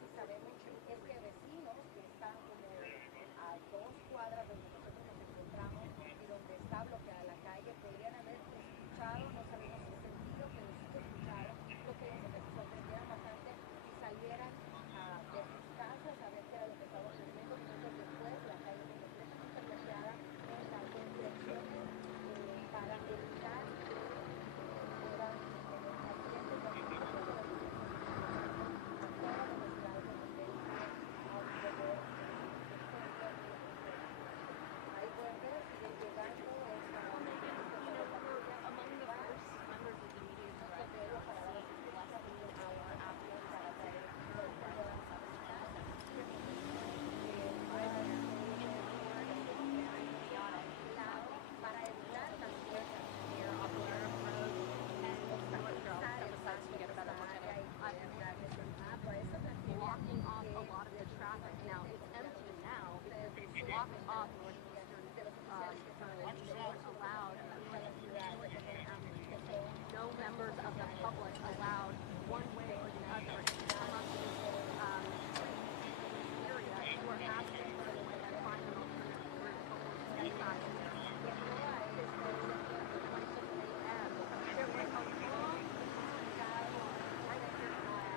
sí sabemos es que vecinos que están como a 2 cuadras donde nosotros nos encontramos y donde está bloqueada la calle podrían haber escuchado, no sabemos si sentido, pero sí que escucharon, lo que hizo que se sorprendieran bastante y salieran de sus casas a ver qué era lo que estaba ocurriendo. Minutos después, la calle completamente bloqueada en las dos direcciones para evitar que puedan tener accidentes. Los miembros de la Asociación expresaron a toda velocidad con los vehículos a un deber de centro y interacción. Ahí pueden ver, siguen llegando esta You know, we were patrulla among the para first members of the media to estos vehículos para dar receive less asistencia than porque an hour after the para traer current ciudadanos residents a of sus the casas center. y asimismo Right puedan there in the tener minority, very chaotic, lado para evitar también near Opera Road and North obstaculizar el Trail, so paso you get a de better esta look at área it. y poder darles el mapa. Eso refiere a Blocking off que a lot of the traffic. Now, definitivamente, it's como ya lo empty now mencioné, because ustedes they la blocked gente de off la policía, Northeastern de los oficiales que están allí, de todos los allowed de la Northeastern ciudad, Northern Avenue. que son No members of the comunitarios, public allowed one way or the other to come up to the street in this area who are asking for them to find an alternative route to get back here. Because they were here at 2 a.m. There was a long right here on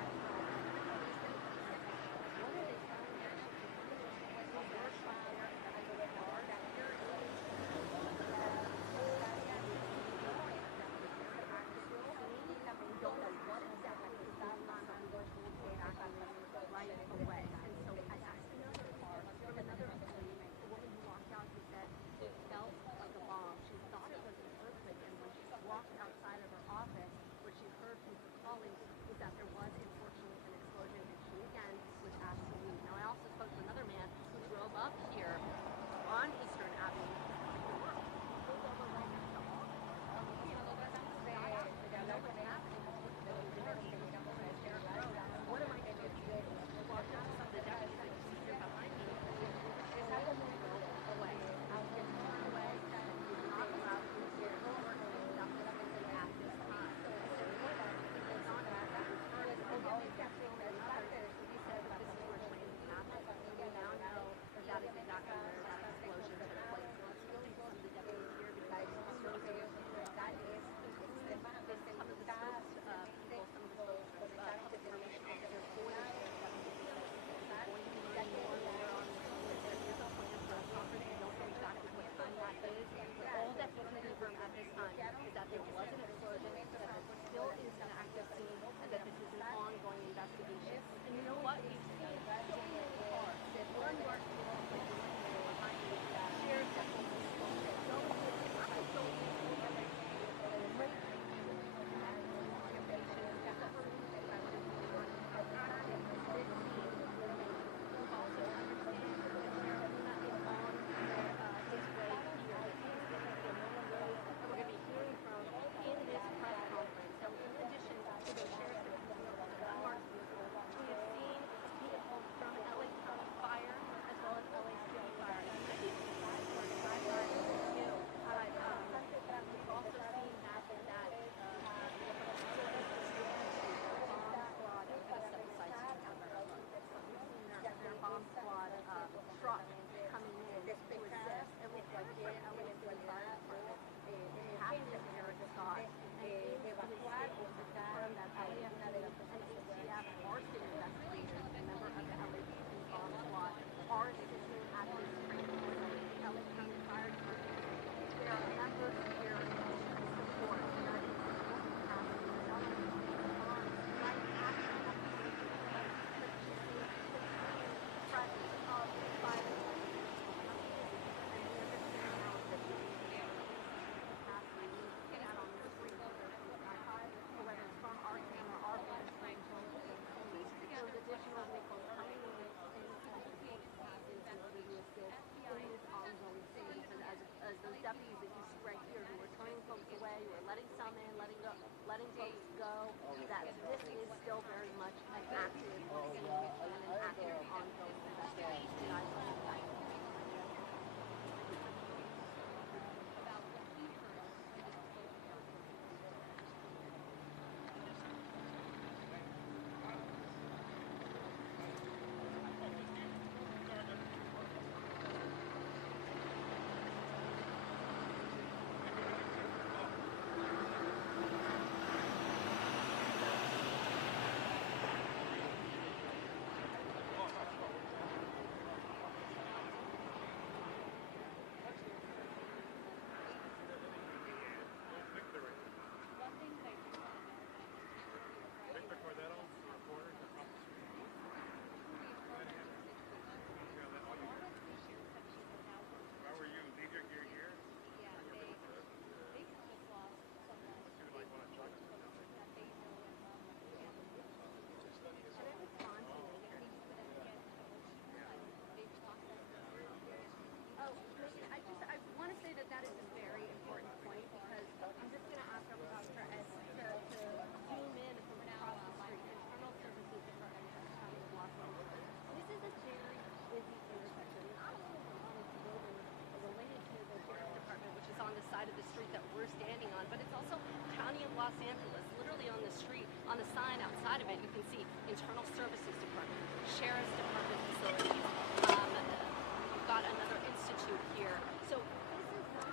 On the sign outside of it, you can see Internal Services Department, Sheriff's Department facilities. You've got another institute here. So this is not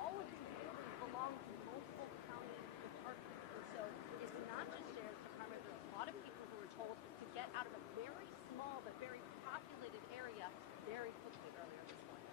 all of these buildings belong to multiple county departments. And so it's not just Sheriff's Department. There's a lot of people who were told to get out of a very small but very populated area very quickly earlier this morning.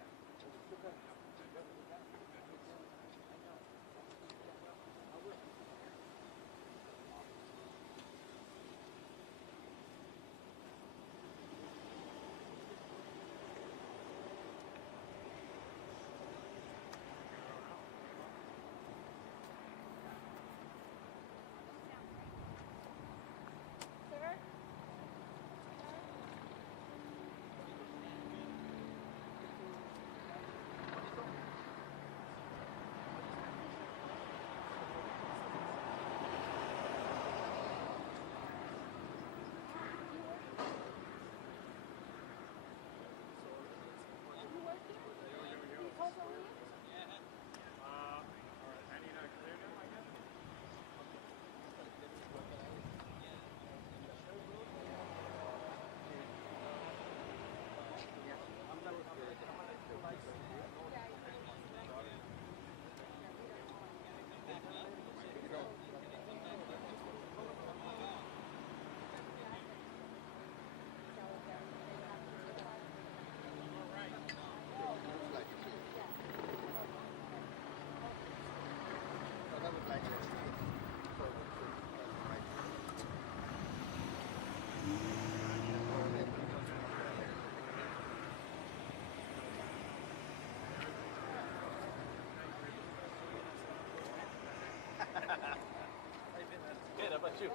Good, how about you?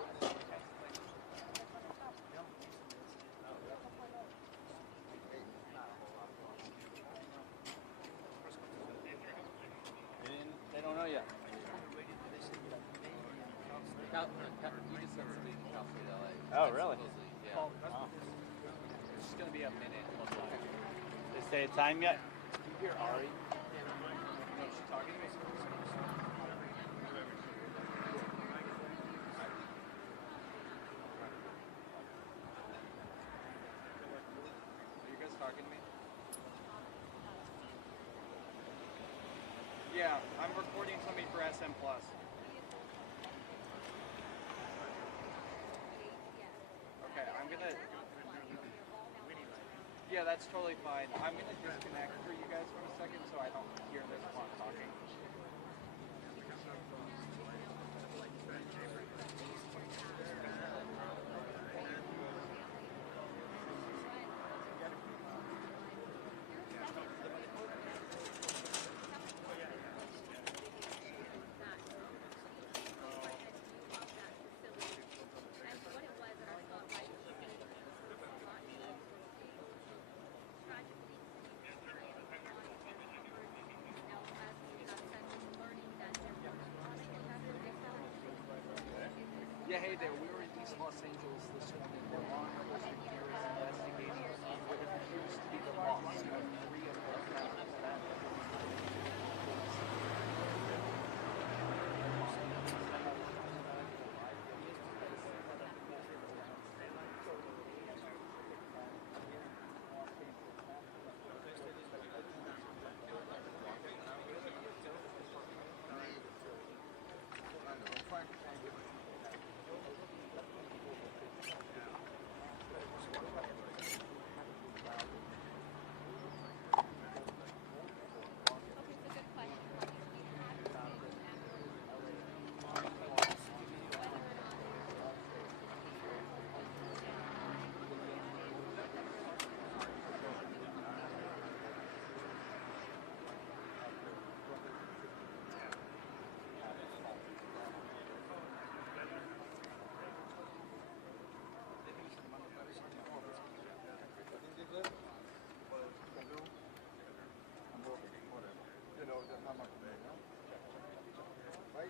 They don't know yet. You just said something in Cal State LA. Oh, really? Yeah. Oh. It's just going to be a minute. They say a time yet? Do you hear Ari? No, she's talking to me. Are you guys talking to me? Yeah, I'm recording something for SM Plus. Okay, I'm gonna. Yeah, that's totally fine. I'm gonna disconnect for you guys for a second so I don't hear this while I'm talking. Yeah, hey there. We were in East Los Angeles this morning where law enforcement here is investigating what appears to be the loss of 3 of the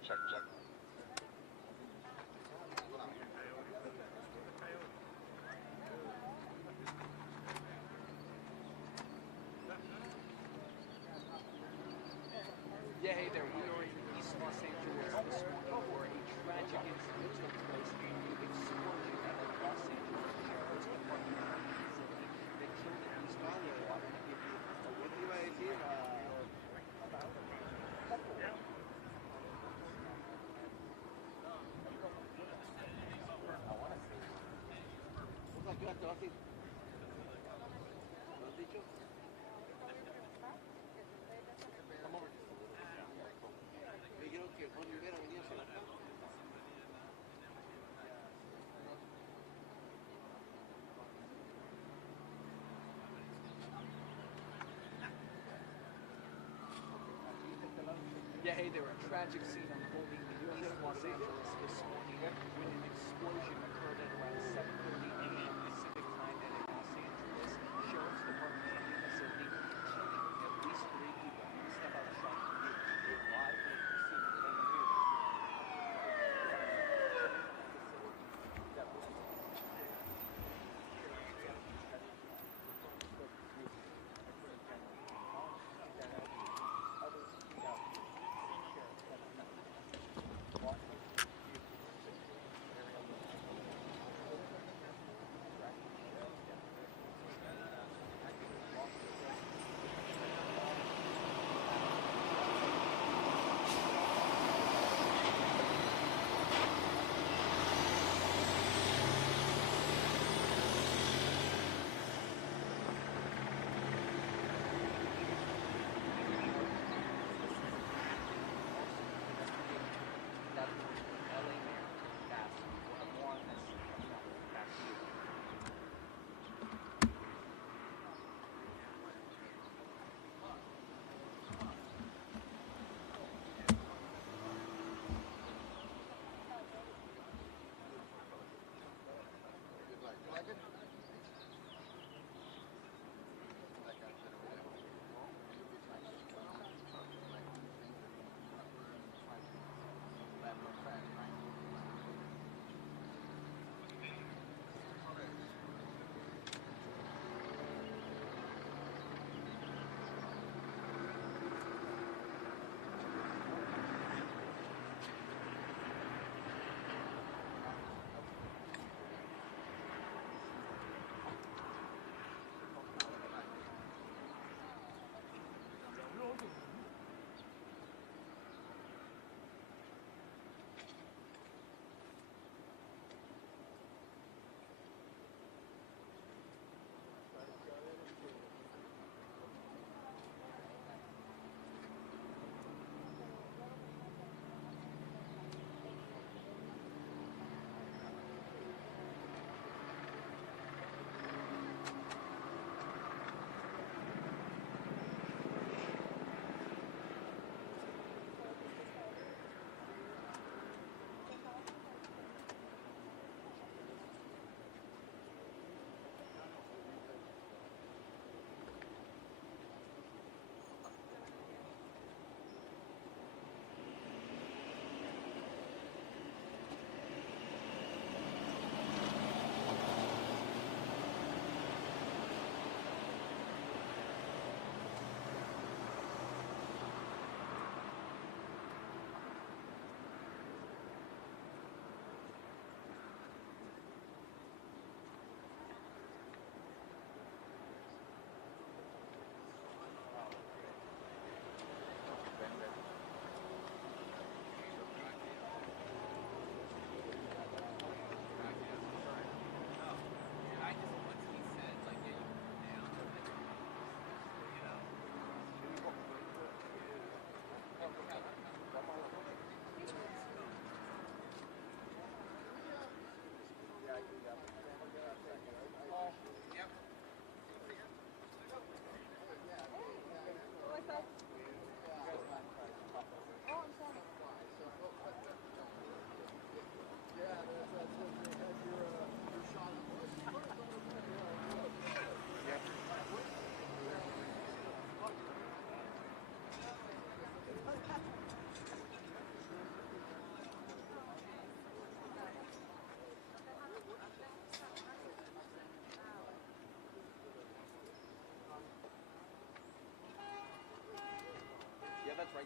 Check, check. this morning where a tragic incident took place, the explosion at the Los Angeles Sheriff's Department facility that killed at least 2 people. I'm going to give you Yo te iba a decir, ¿a qué hora te vas a ir? ¿Lo has dicho? Vamos. Me dijeron que Juan Rivera venía a hacer acá. Yeah, hey there. A tragic scene unfolding in East Los Angeles this morning when an explosion occurred at around 7:30 a.m. Pacific time at a Los Angeles Sheriff's Department training facility, killing at least 3 people. I'm going to step out and shot you live and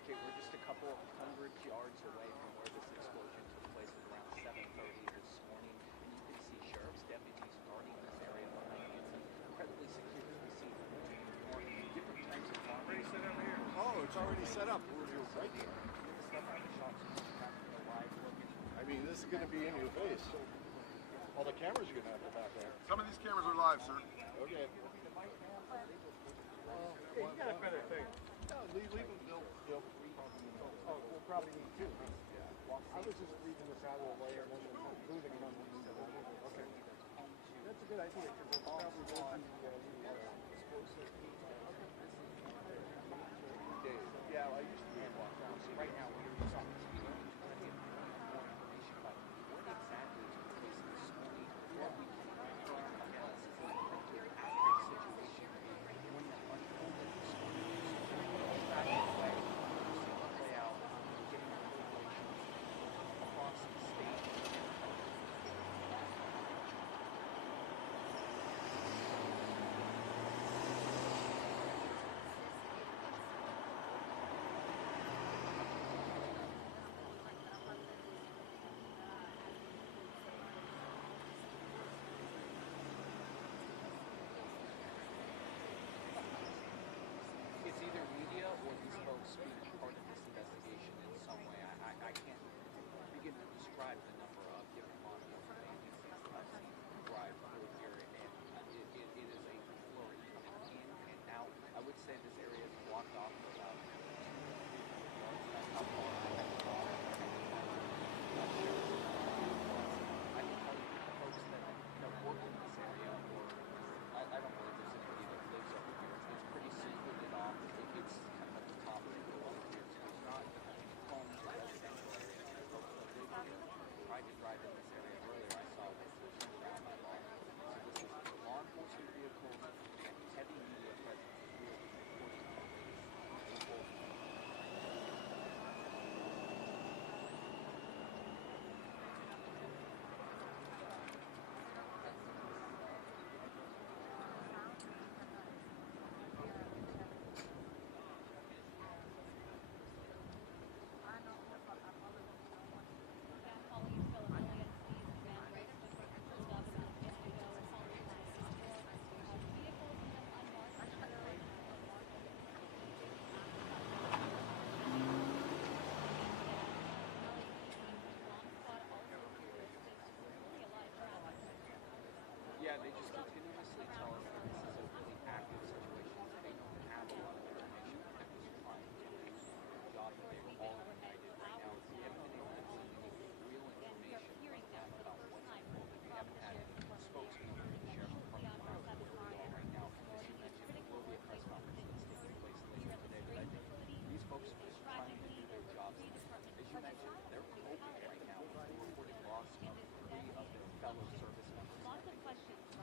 Jay, we're just a couple hundred yards away from where this explosion took place at around 7:30 this morning, and you can see sheriff's deputies guarding this area behind me. It's incredibly secure as we see more different types of bombs. Oh, it's already set up. You're right there. Step out of the shop so you can have a live look. I mean, this is going to be in your face. All the cameras are going to have to back out. Some of these cameras are live, sir. Okay. Yeah, you got a better thing. No, leave them. They'll Oh, we'll probably need two. I was just leaving this out of the way and then moving it on the Okay. That's a good idea because we'll probably go through explosive. Yeah, I used to be able to walk So right now we're just on the TV. We're trying to get more information about what exactly took place this morning. What we can confirm, again, this is a very active situation. When that unfolded this morning, so back away, we're seeing it play out, getting correlations across the state. It's either media or these folks being part of this investigation in some way. I can't begin to describe the number of different law enforcement agencies that I've seen drive through here, and it is a flurry coming in and out. I would say this area is blocked off for about 2 to 3 yards. That's how far I have to walk. I can tell you the folks that work in this area, or I don't believe there's anybody that lives over here. It's pretty secluded off. It's kind of at the top of the hill over here, so there's not homes or residential areas here. Folks that live here tried to drive in this area earlier. I saw this turned around by law. So this is law enforcement vehicles and heavy media presence here reporting on this. Yeah, they just continuously tell us that this is a really active situation. They don't have a lot of information. They're just trying to do their job, and they're all united right now. We haven't been able to see any real information from them about what's unfolded. We haven't had any spokesman from the sheriff's department where we are right now. As you mentioned, there will be a press conference that's taking place later today, but I think these folks are just trying to do their jobs. As you mentioned, they're coping right now with the reported loss of 3 of their fellow service members.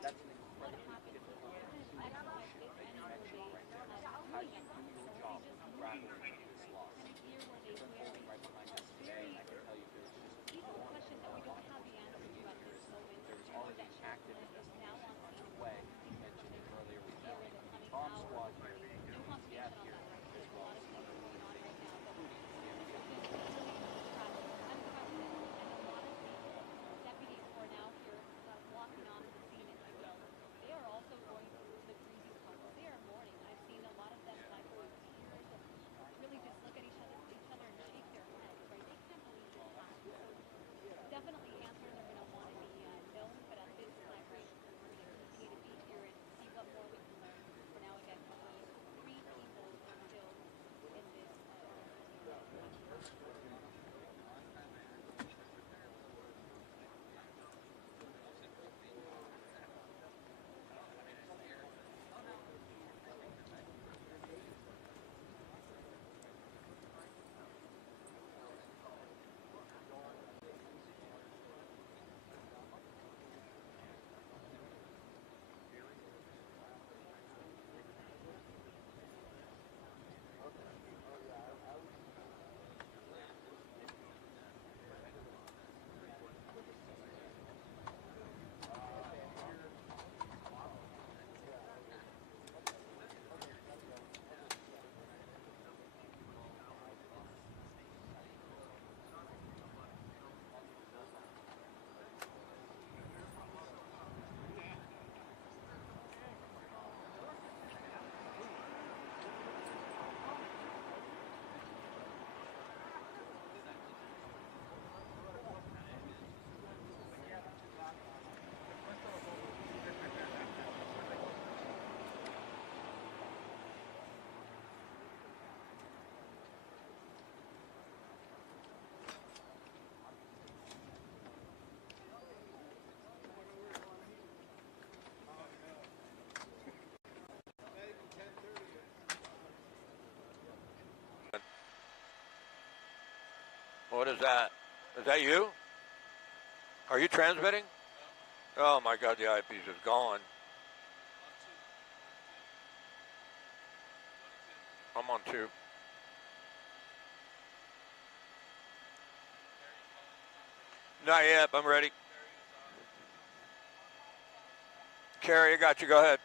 That's an incredibly difficult human emotion that you mentioned right there. How do you do your job when you grapple with this loss? It's unfolding right behind us today, and I can tell you there's just more and more law enforcement coming in here. There's already an active investigation underway. You mentioned it earlier with the LAPD bomb squad here, the ATF here, as well as other organizations, including the FBI. What is that? Is that you? Are you transmitting? Oh my God, the eyepiece is gone. I'm on 2. Not yet, I'm ready. Carrie, I got you, go ahead.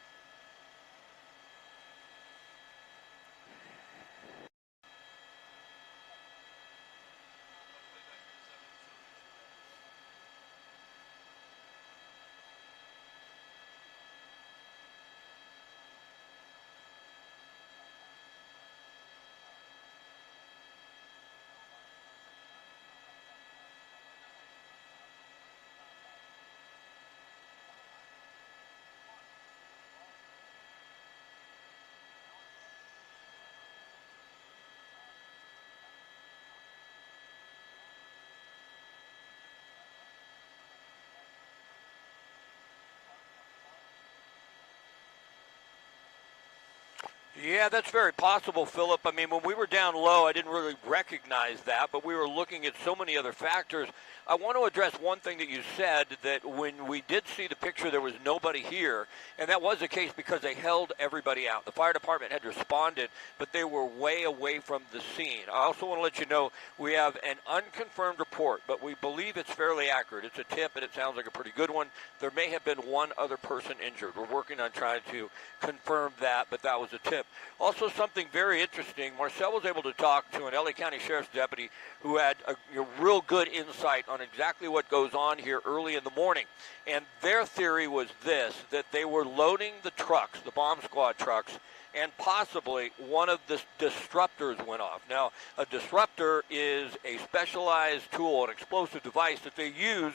Yeah, that's very possible, Philip. I mean, when we were down low, I didn't really recognize that, but we were looking at so many other factors. I want to address one thing that you said, that when we did see the picture, there was nobody here, and that was the case because they held everybody out. The fire department had responded, but they were way away from the scene. I also want to let you know we have an unconfirmed report, but we believe it's fairly accurate. It's a tip, and it sounds like a pretty good one. There may have been one other person injured. We're working on trying to confirm that, but that was a tip. Also, something very interesting, Marcel was able to talk to an LA County Sheriff's deputy who had a real good insight on exactly what goes on here early in the morning. And their theory was this, that they were loading the trucks, the bomb squad trucks, and possibly one of the disruptors went off. Now, a disruptor is a specialized tool, an explosive device that they use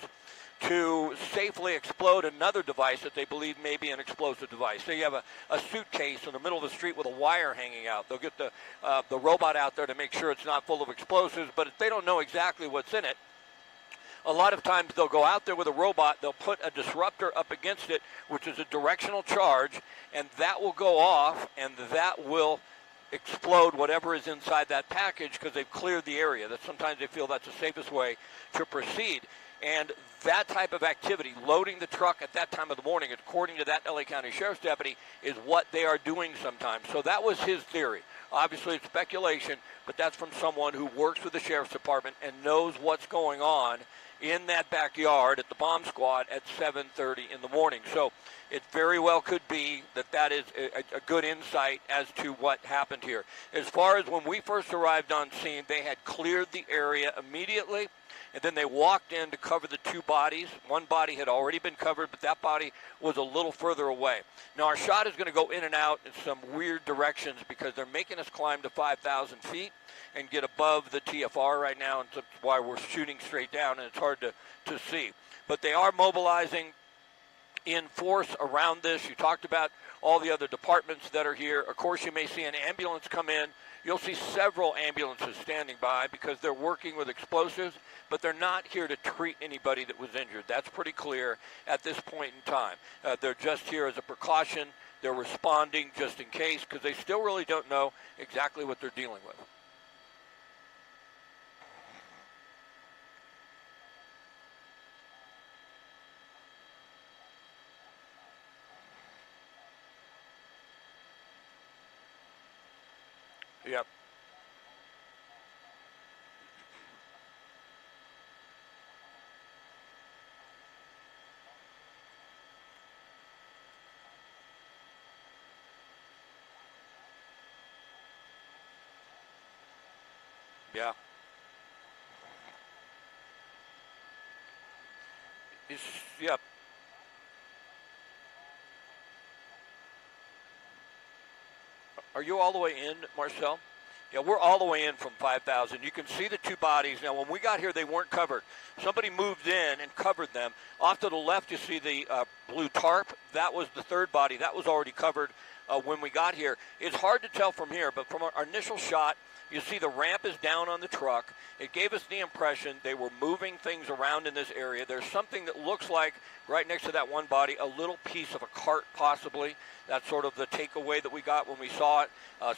to safely explode another device that they believe may be an explosive device. So you have a suitcase in the middle of the street with a wire hanging out. They'll get the robot out there to make sure it's not full of explosives, but if they don't know exactly what's in it, a lot of times they'll go out there with a robot, they'll put a disruptor up against it, which is a directional charge, and that will go off, and that will explode whatever is inside that package because they've cleared the area. That sometimes they feel that's the safest way to proceed. And that type of activity, loading the truck at that time of the morning, according to that LA County Sheriff's deputy, is what they are doing sometimes. So that was his theory. Obviously, it's speculation, but that's from someone who works with the Sheriff's Department and knows what's going on in that backyard at the bomb squad at 7:30 in the morning. So it very well could be that that is a good insight as to what happened here. As far as when we first arrived on scene, they had cleared the area immediately, and then they walked in to cover the 2 bodies. One body had already been covered, but that body was a little further away. Now, our shot is going to go in and out in some weird directions because they're making us climb to 5,000 feet and get above the TFR right now, and that's why we're shooting straight down, and it's hard to see. But they are mobilizing in force around this. You talked about all the other departments that are here. Of course, you may see an ambulance come in. You'll see several ambulances standing by because they're working with explosives, but they're not here to treat anybody that was injured. That's pretty clear at this point in time. They're just here as a precaution. They're responding just in case because they still really don't know exactly what they're dealing with. Yep. Yeah. Yep. Are you all the way in, Marcel? Yeah, we're all the way in from 5,000. You can see the 2 bodies. Now, when we got here, they weren't covered. Somebody moved in and covered them. Off to the left, you see the blue tarp. That was the 3rd body. That was already covered when we got here. It's hard to tell from here, but from our initial shot, you see the ramp is down on the truck. It gave us the impression they were moving things around in this area. There's something that looks like, right next to that one body, a little piece of a cart possibly. That's sort of the takeaway that we got when we saw it.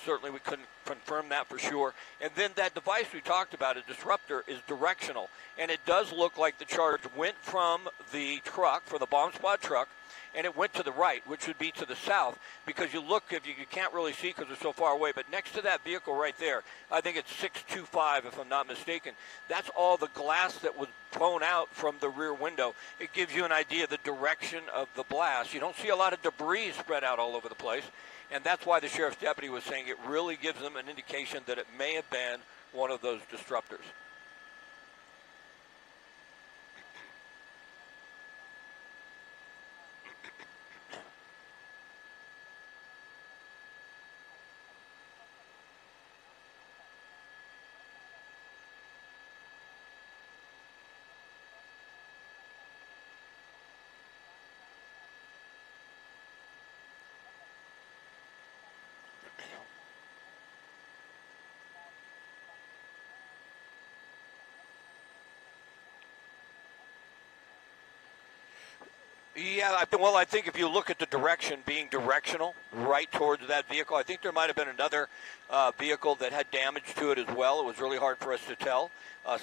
Certainly we couldn't confirm that for sure. And then that device we talked about, a disruptor, is directional. And it does look like the charge went from the truck, from the bomb squad truck, and it went to the right, which would be to the south, because you look, if you can't really see because it's so far away, but next to that vehicle right there, I think it's 625 if I'm not mistaken, that's all the glass that was blown out from the rear window. It gives you an idea of the direction of the blast. You don't see a lot of debris spread out all over the place, and that's why the sheriff's deputy was saying it really gives them an indication that it may have been one of those disruptors. Yeah, I think if you look at the direction being directional right towards that vehicle, I think there might have been another vehicle that had damage to it as well. It was really hard for us to tell.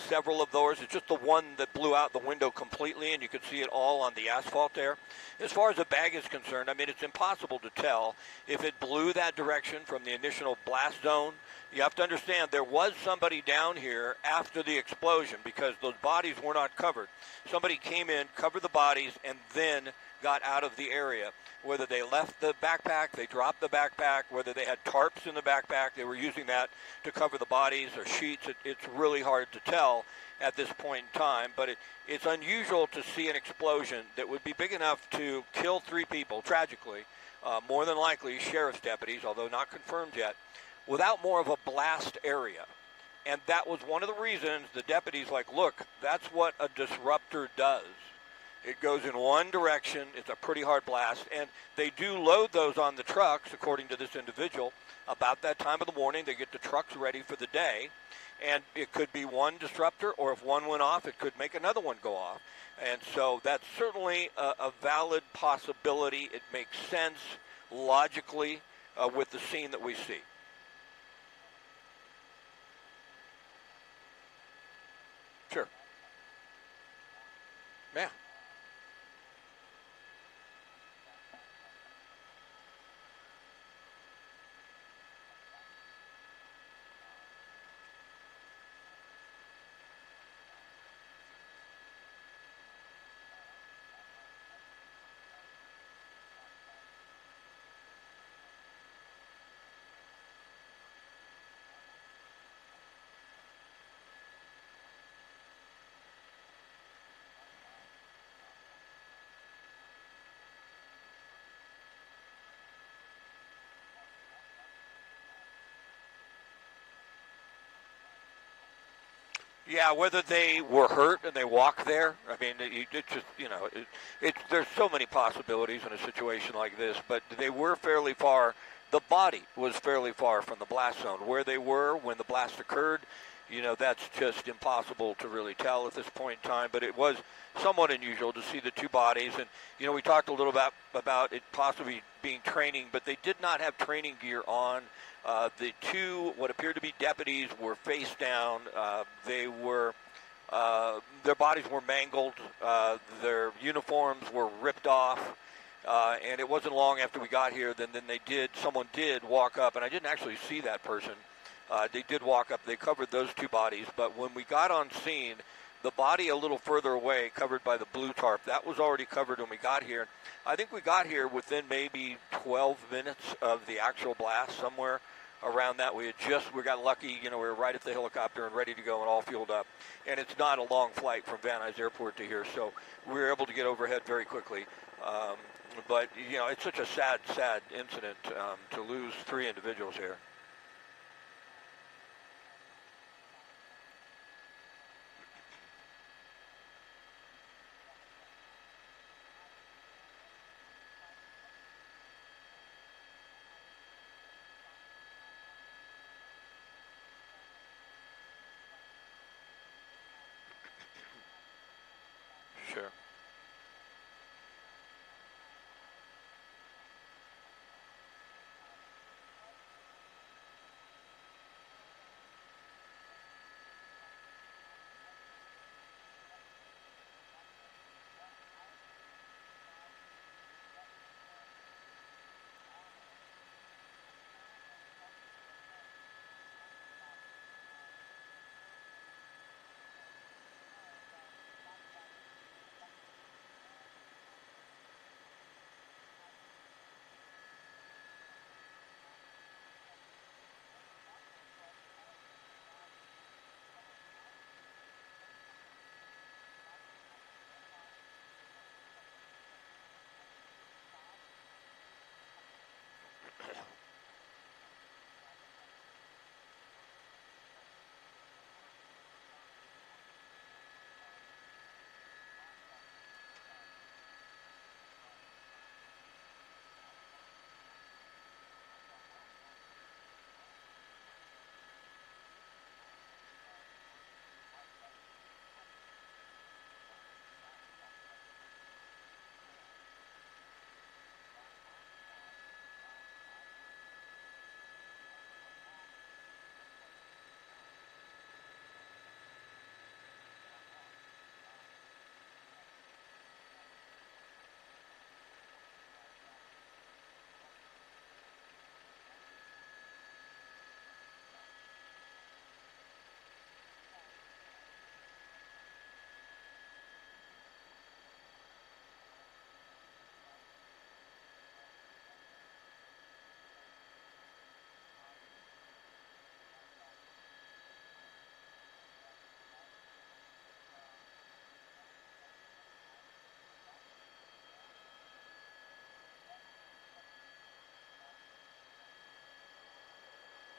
Several of those. It's just the one that blew out the window completely, and you could see it all on the asphalt there. As far as the bag is concerned, I mean, it's impossible to tell if it blew that direction from the initial blast zone. You have to understand there was somebody down here after the explosion because those bodies were not covered. Somebody came in, covered the bodies, and then got out of the area. Whether they left the backpack, they dropped the backpack, whether they had tarps in the backpack, they were using that to cover the bodies or sheets. It's really hard to tell at this point in time, but it's unusual to see an explosion that would be big enough to kill 3 people, tragically, more than likely sheriff's deputies, although not confirmed yet, without more of a blast area. And that was one of the reasons the deputies like, look, that's what a disruptor does. It goes in one direction. It's a pretty hard blast. And they do load those on the trucks, according to this individual. About that time of the morning, they get the trucks ready for the day. And it could be one disruptor, or if one went off, it could make another one go off. And so that's certainly a valid possibility. It makes sense logically with the scene that we see. Sure. Yeah. Yeah, whether they were hurt and they walked there. I mean, it just, there's so many possibilities in a situation like this, but they were fairly far. The body was fairly far from the blast zone. Where they were when the blast occurred, that's just impossible to really tell at this point in time, but it was somewhat unusual to see the 2 bodies. And, we talked a little about it possibly being training, but they did not have training gear on. The 2, what appeared to be deputies, were face down. They were, their bodies were mangled. Their uniforms were ripped off. And it wasn't long after we got here, then someone did walk up, and I didn't actually see that person. They did walk up. They covered those 2 bodies. But when we got on scene, the body a little further away, covered by the blue tarp, that was already covered when we got here. I think we got here within maybe 12 minutes of the actual blast, somewhere around that. We got lucky, we were right at the helicopter and ready to go and all fueled up. And it's not a long flight from Van Nuys Airport to here, so we were able to get overhead very quickly. But, it's such a sad incident to lose 3 individuals here.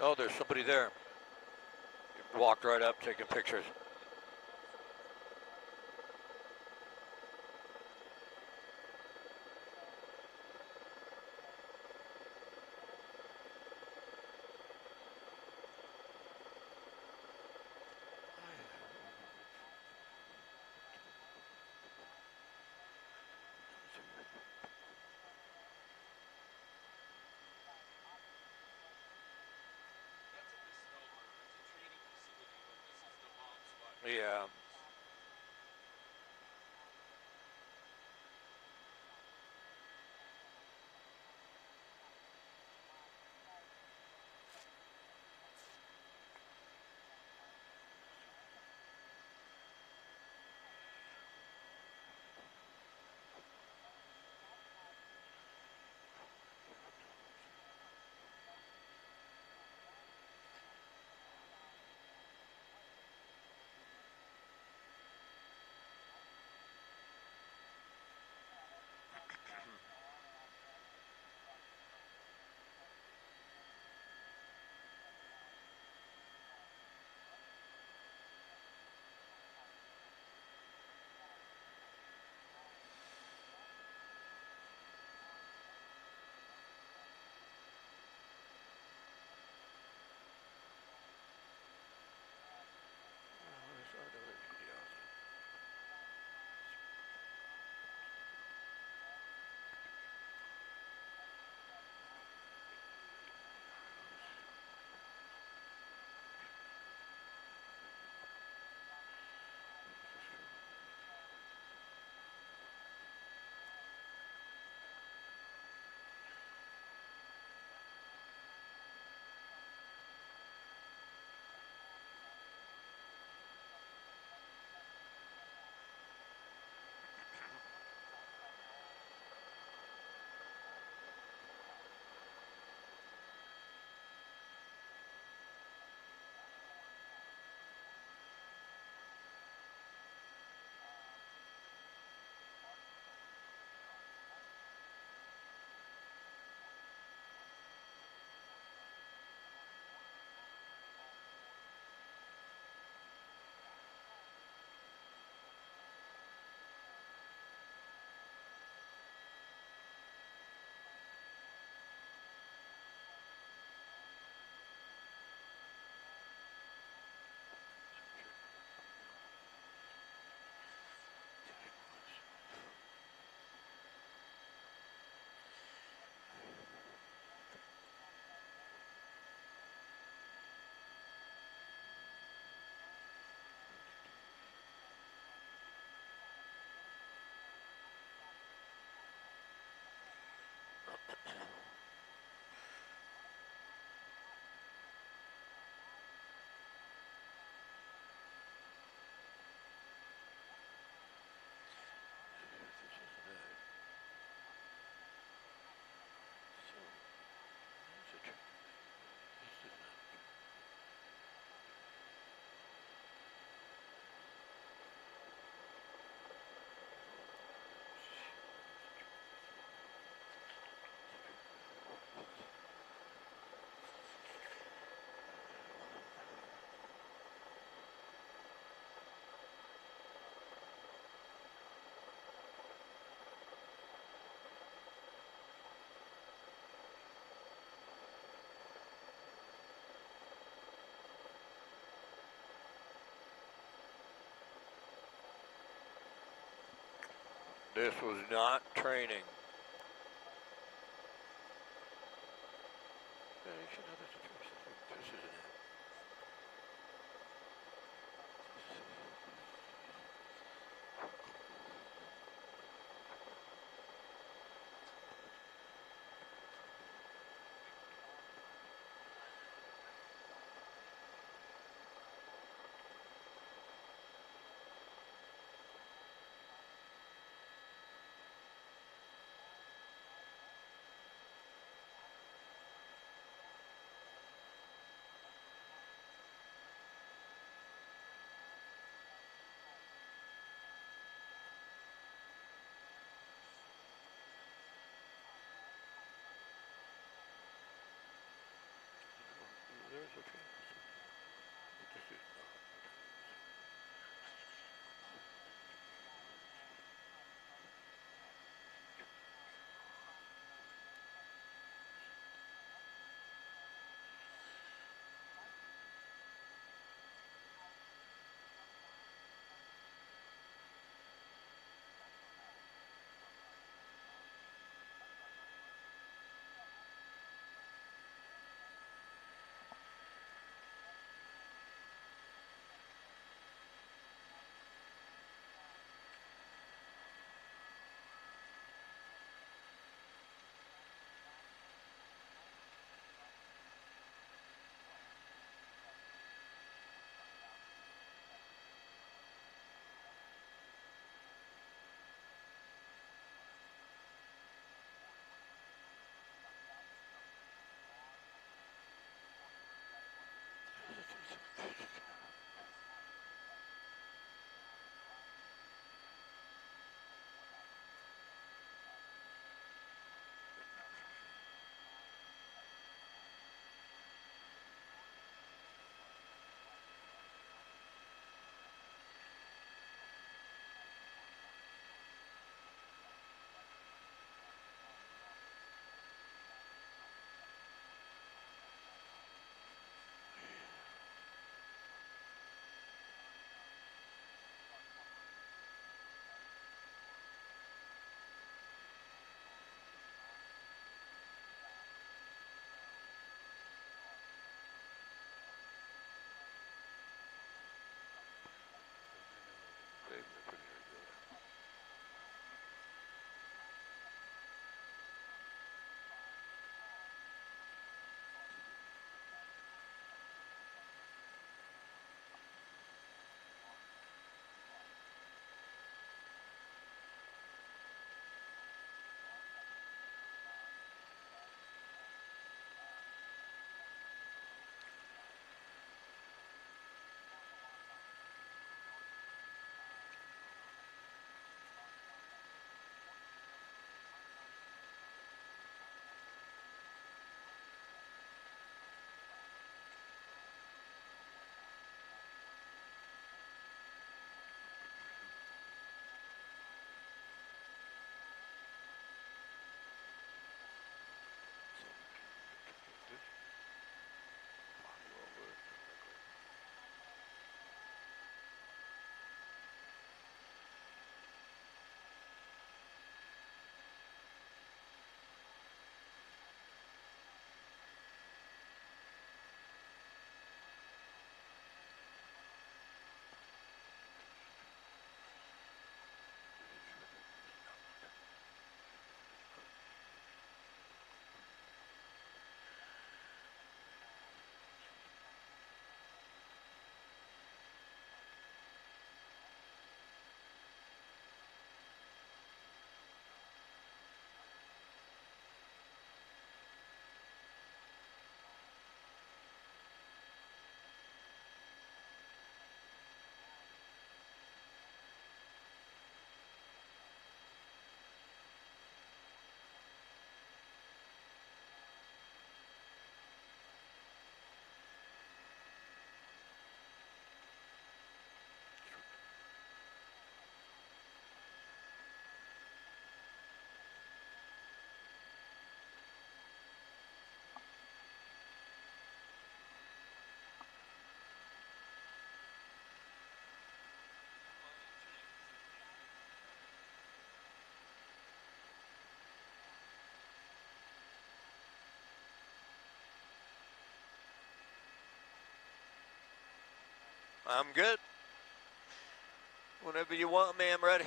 Oh, there's somebody there. Walked right up, taking pictures. Yeah. This was not training. This isn't it. I'm good. Whenever you want me, I'm ready.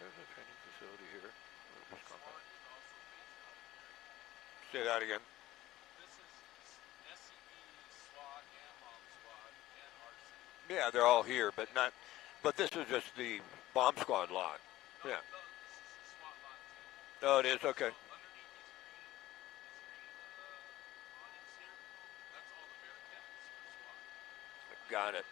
There's a training facility here. Say that again. Yeah, they're all here, but not. But this is just the bomb squad lot. Yeah. Oh, it is okay. Got it.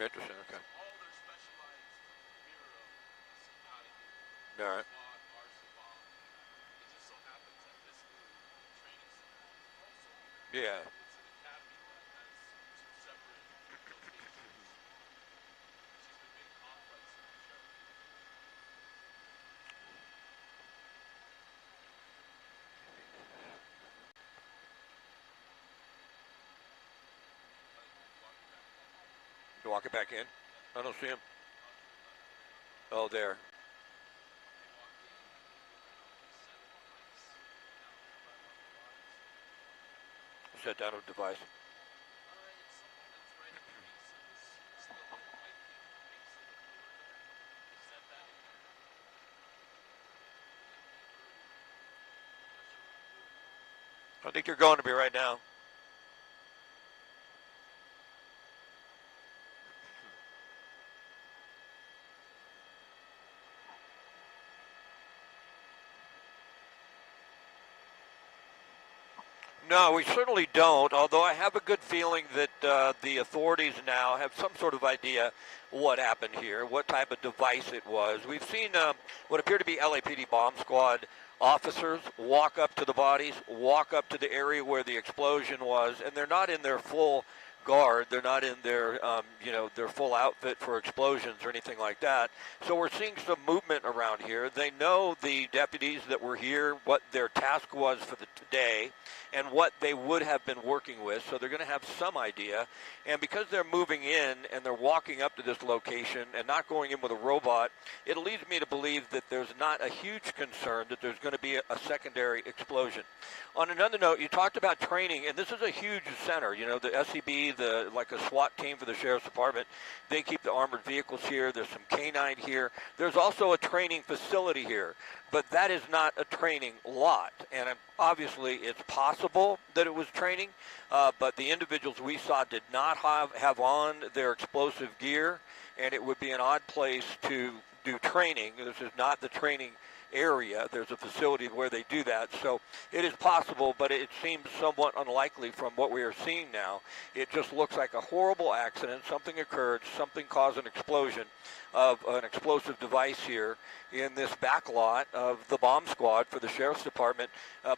Interesting. Okay. All right. Yeah. You walk it back in. I don't see him. Oh, there. Set down a device. I think you're going to be right now. No, we certainly don't, although I have a good feeling that the authorities now have some sort of idea what happened here, what type of device it was. We've seen what appear to be LAPD bomb squad officers walk up to the bodies, walk up to the area where the explosion was, and they're not in their full guard. They're not in their, their full outfit for explosions or anything like that. So we're seeing some movement around here. They know the deputies that were here, what their task was for the day, and what they would have been working with. So they're going to have some idea. And because they're moving in and they're walking up to this location and not going in with a robot, it leads me to believe that there's not a huge concern that there's going to be a secondary explosion. On another note, you talked about training, and this is a huge center. You know, the SEB, like a SWAT team for the Sheriff's Department, they keep the armored vehicles here. There's some canine here. There's also a training facility here, but that is not a training lot. And obviously, it's possible that it was training, but the individuals we saw did not have on their explosive gear, and it would be an odd place to do training. This is not the training area. There's a facility where they do that. So it is possible, but it seems somewhat unlikely from what we are seeing now. It just looks like a horrible accident. Something occurred. Something caused an explosion of an explosive device here in this back lot of the bomb squad for the Sheriff's Department.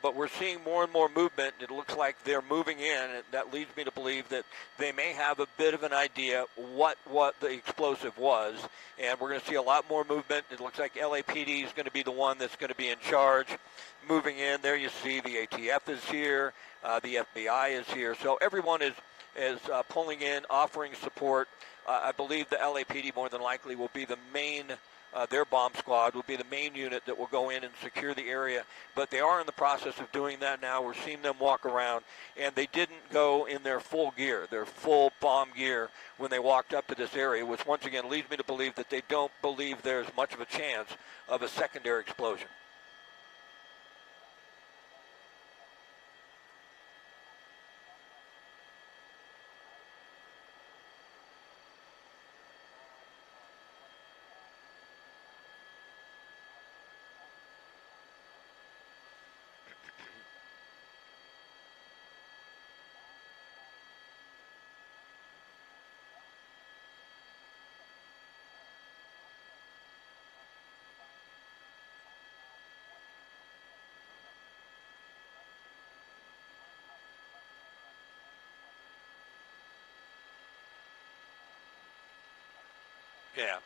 But we're seeing more and more movement. It looks like they're moving in, and that leads me to believe that they may have a bit of an idea what the explosive was, and we're going to see a lot more movement. It looks like LAPD is going to be the one that's going to be in charge. Moving in, there you see the ATF is here, the FBI is here, so everyone is pulling in, offering support. I believe the LAPD more than likely will be the main, their bomb squad will be the main unit that will go in and secure the area. But they are in the process of doing that now. We're seeing them walk around, and they didn't go in their full gear, their full bomb gear when they walked up to this area, which once again leads me to believe that they don't believe there's much of a chance of a secondary explosion. Yeah.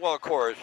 Well, of course.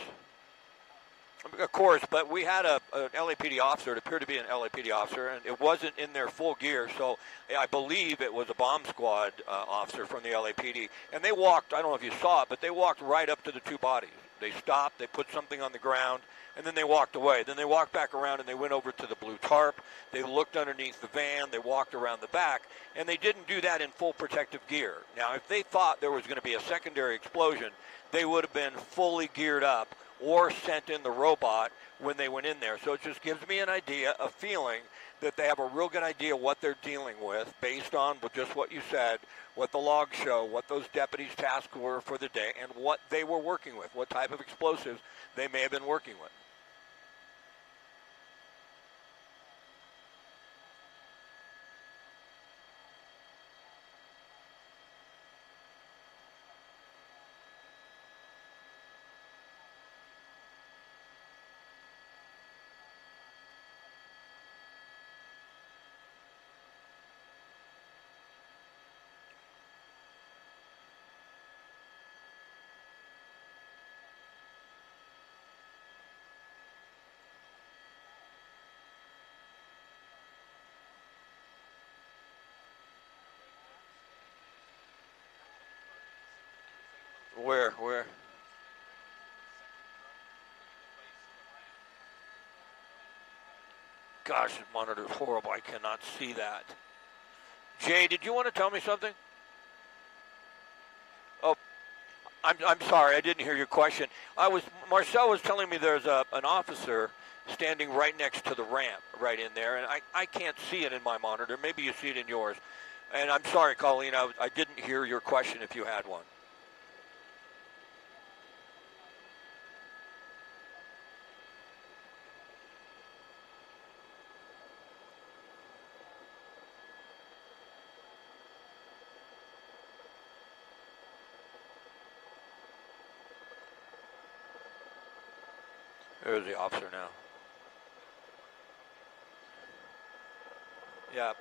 Of course, but we had an LAPD officer. It appeared to be an LAPD officer, and it wasn't in their full gear. So I believe it was a bomb squad officer from the LAPD. And they walked, I don't know if you saw it, but they walked right up to the two bodies. They stopped, they put something on the ground, and then they walked away. Then they walked back around and they went over to the blue tarp. They looked underneath the van. They walked around the back, and they didn't do that in full protective gear. Now, if they thought there was going to be a secondary explosion, they would have been fully geared up or sent in the robot when they went in there. So it just gives me an idea, a feeling that they have a real good idea what they're dealing with based on just what you said, what the logs show, what those deputies' tasks were for the day, and what they were working with, what type of explosives they may have been working with. Where? Gosh, the monitor's horrible. I cannot see that. Jay, did you want to tell me something? Oh, I'm sorry. I didn't hear your question. Marcel was telling me there's an officer standing right next to the ramp right in there, and I can't see it in my monitor. Maybe you see it in yours. And I'm sorry, Colleen. I didn't hear your question if you had one. There's the officer now. Yeah.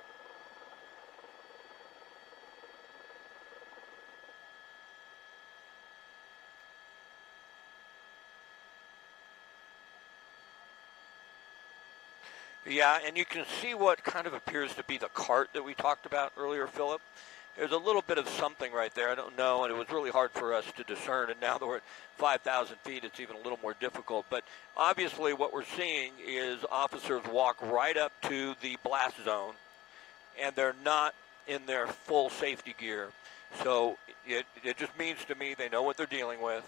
Yeah, and you can see what kind of appears to be the cart that we talked about earlier, Philip. There's a little bit of something right there. I don't know, and it was really hard for us to discern. And now that we're at 5,000 feet, it's even a little more difficult. But obviously what we're seeing is officers walk right up to the blast zone, and they're not in their full safety gear. So it just means to me they know what they're dealing with.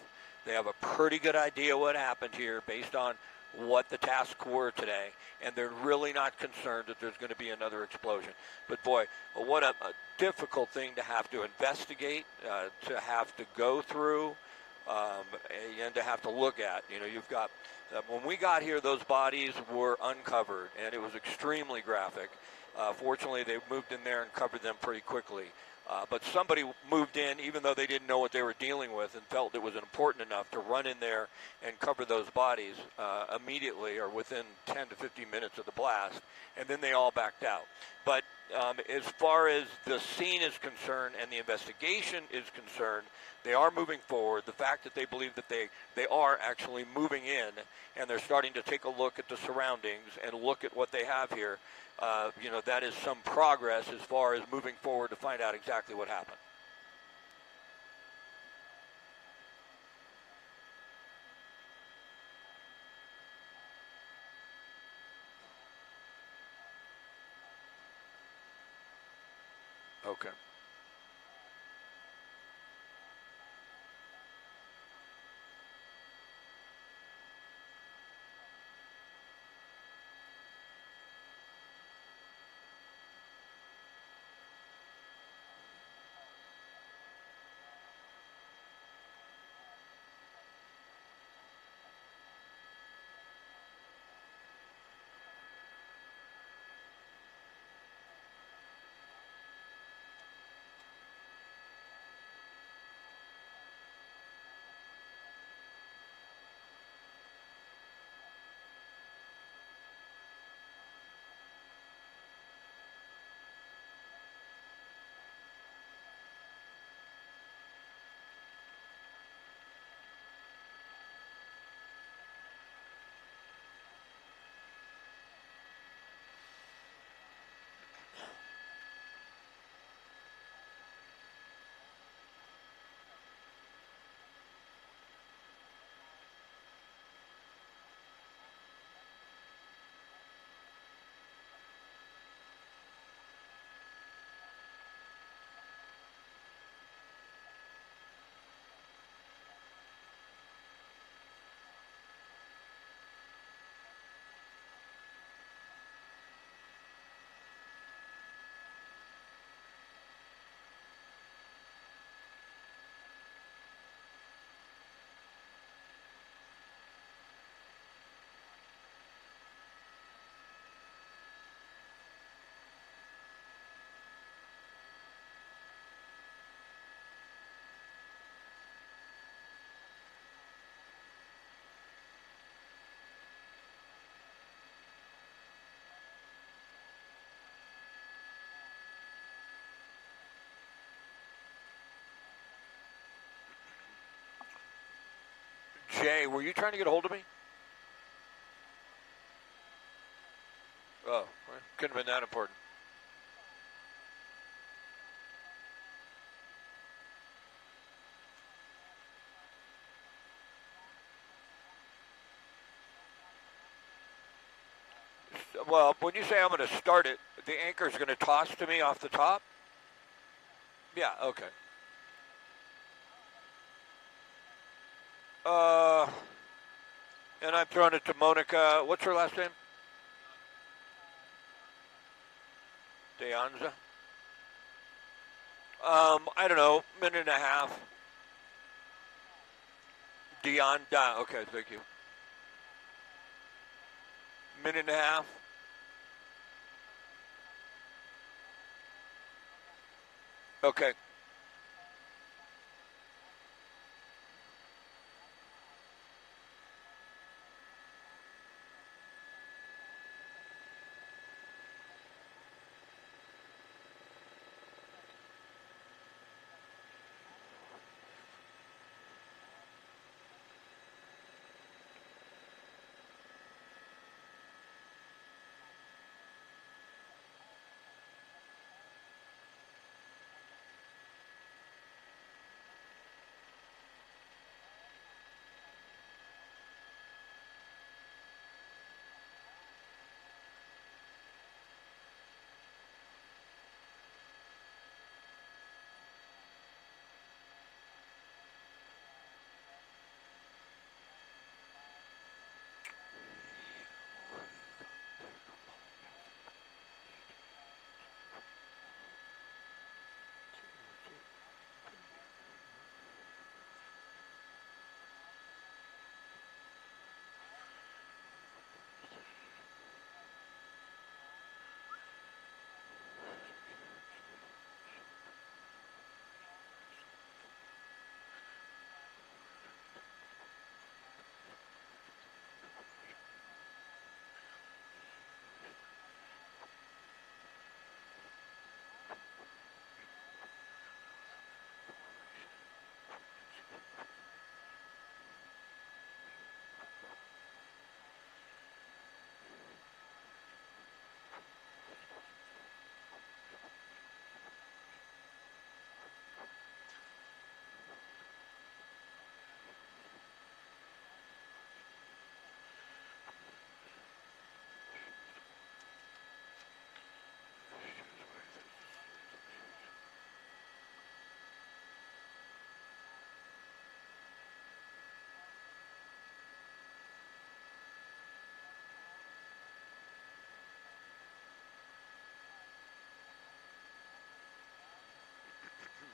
They have a pretty good idea what happened here based on what the tasks were today, and they're really not concerned that there's going to be another explosion. But boy, what a difficult thing to have to investigate, to have to go through, and to have to look at. You know, you've got, when we got here, those bodies were uncovered, and it was extremely graphic. Fortunately, they moved in there and covered them pretty quickly. But somebody moved in, even though they didn't know what they were dealing with, and felt it was important enough to run in there and cover those bodies immediately or within 10 to 15 minutes of the blast, and then they all backed out. But as far as the scene is concerned and the investigation is concerned, they are moving forward. The fact that they believe that they are actually moving in, and they're starting to take a look at the surroundings and look at what they have here, that is some progress as far as moving forward to find out exactly what happened. Okay. Jay, were you trying to get a hold of me? Oh, well, couldn't have been that important. Well, when you say I'm going to start it, the anchor's going to toss to me off the top? Yeah, okay. And I'm throwing it to Monica. What's her last name? Deanza. I don't know, minute and a half. Deonda. Okay, thank you. Minute and a half. Okay.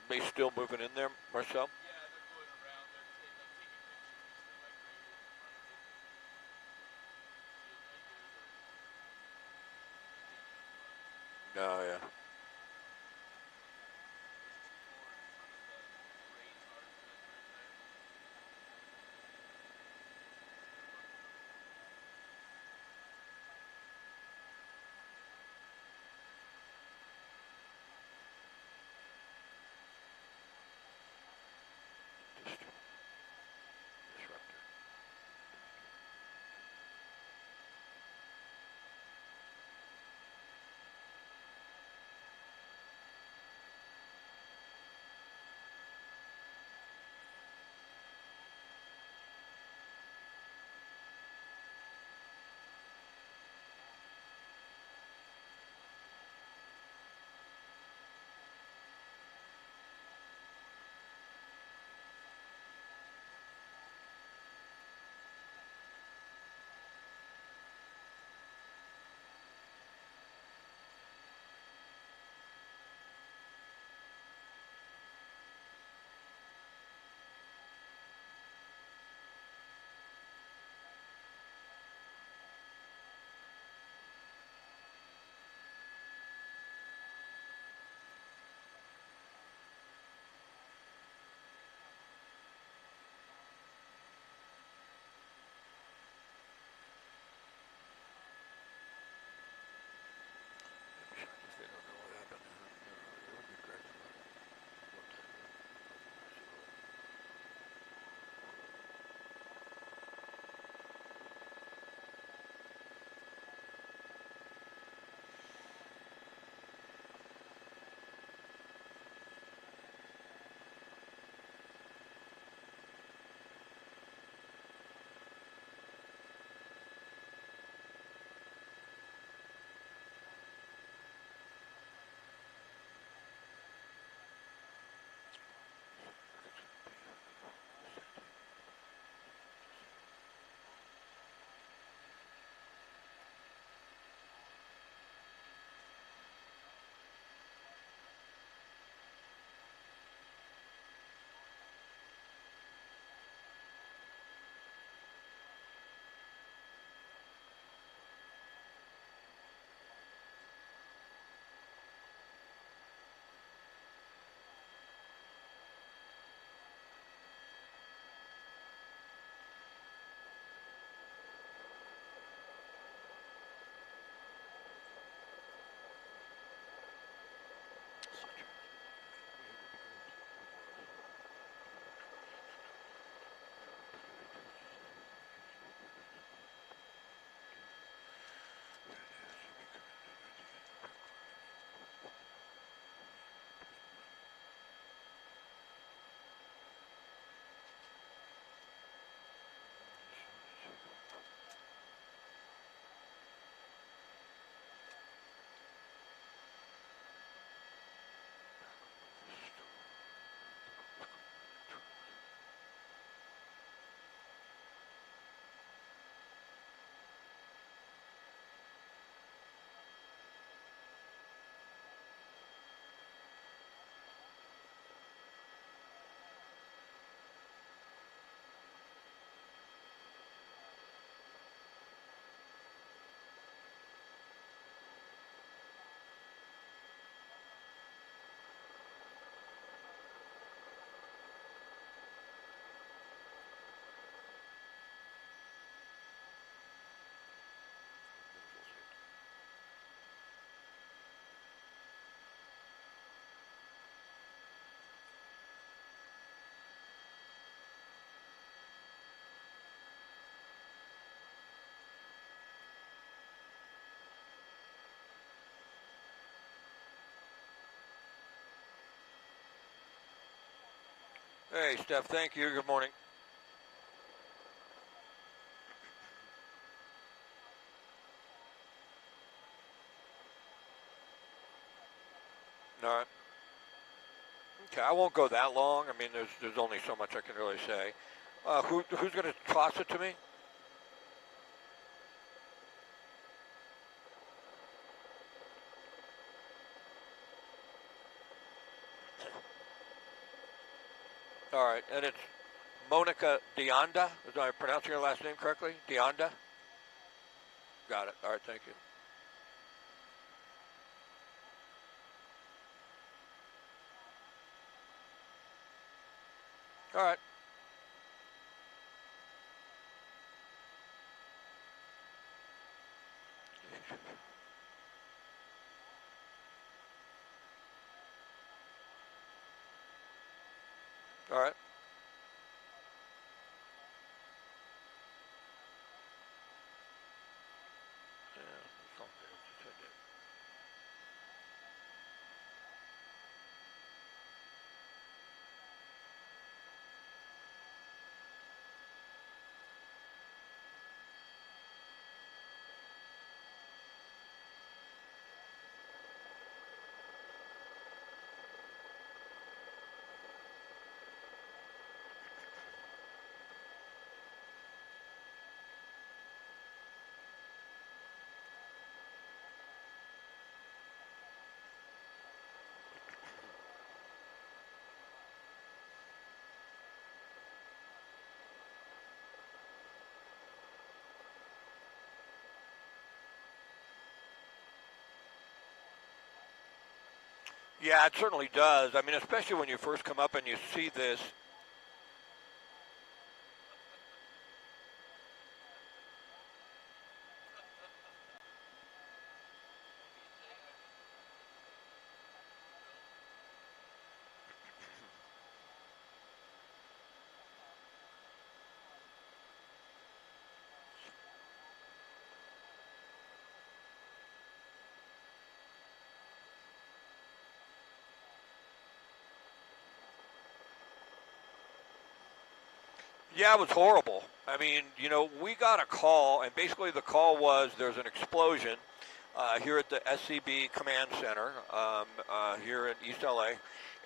They still moving in there, Marcel? No, yeah. Hey, Steph, thank you. Good morning. All right. Okay, I won't go that long. I mean, there's only so much I can really say. Who's going to toss it to me? All right, and it's Monica Deonda. Is I pronouncing your last name correctly? Deonda? Got it. All right, thank you. All right. All right. Yeah, that's all good. That's what I did. Yeah, it certainly does. I mean, especially when you first come up and you see this. Yeah, it was horrible. I mean, we got a call, and basically the call was there's an explosion here at the SCB Command Center here in East LA.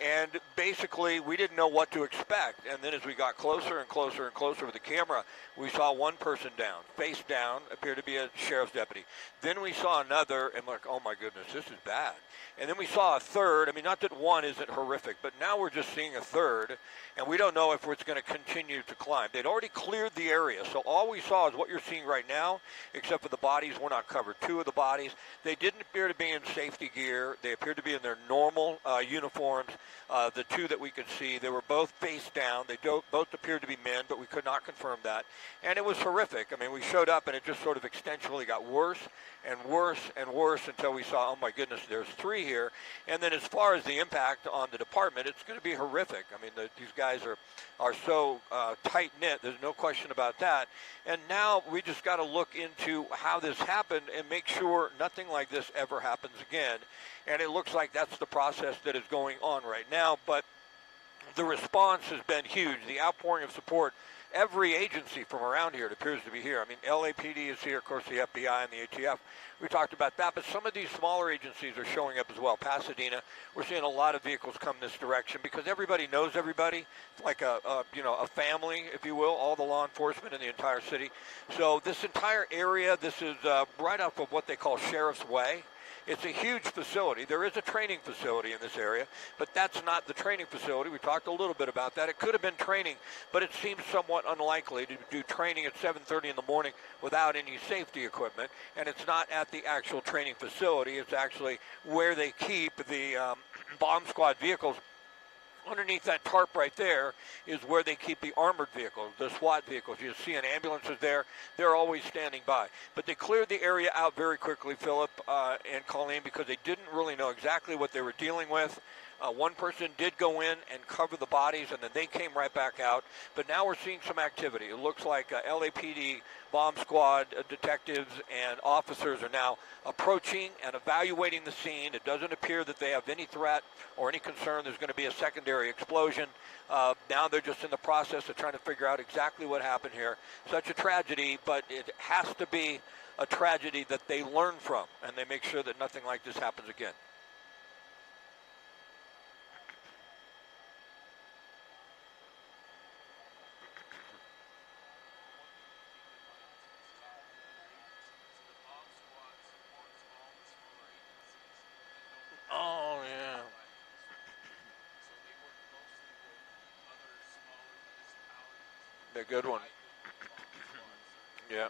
And basically, we didn't know what to expect. And then as we got closer and closer and closer with the camera, we saw one person down, face down, appeared to be a sheriff's deputy. Then we saw another, and we're like, oh my goodness, this is bad. And then we saw a third. I mean, not that one isn't horrific, but now we're just seeing a third, and we don't know if it's going to continue to climb. They'd already cleared the area, so all we saw is what you're seeing right now, except for the bodies were not covered. Two of the bodies, they didn't appear to be in safety gear. They appeared to be in their normal uniforms. The two that we could see, they were both face down. They both appeared to be men, but we could not confirm that. And it was horrific. I mean, we showed up, and it just sort of extensionally got worse and worse and worse until we saw, oh my goodness, there's three here. And then as far as the impact on the department, it's going to be horrific. I mean, these guys are so tight-knit. There's no question about that. And now we just got to look into how this happened and make sure nothing like this ever happens again. And it looks like that's the process that is going on right now. But the response has been huge. The outpouring of support, every agency from around here, it appears to be here. I mean, LAPD is here, of course, the FBI and the ATF. We talked about that, but some of these smaller agencies are showing up as well. Pasadena, we're seeing a lot of vehicles come this direction because everybody knows everybody. It's like a family, if you will, all the law enforcement in the entire city. So this entire area, this is right off of what they call Sheriff's Way. It's a huge facility. There is a training facility in this area, but that's not the training facility. We talked a little bit about that. It could have been training, but it seems somewhat unlikely to do training at 7:30 in the morning without any safety equipment, and it's not at the actual training facility. It's actually where they keep the bomb squad vehicles. Underneath that tarp right there is where they keep the armored vehicles, the SWAT vehicles. You see an ambulances there. They're always standing by. But they cleared the area out very quickly, Philip and Colleen, because they didn't really know exactly what they were dealing with. One person did go in and cover the bodies, and then they came right back out. But now we're seeing some activity. It looks like LAPD bomb squad detectives and officers are now approaching and evaluating the scene. It doesn't appear that they have any threat or any concern there's going to be a secondary explosion. Now they're just in the process of trying to figure out exactly what happened here. Such a tragedy, but it has to be a tragedy that they learn from, and they make sure that nothing like this happens again. Oh, yeah. The good one. Yeah.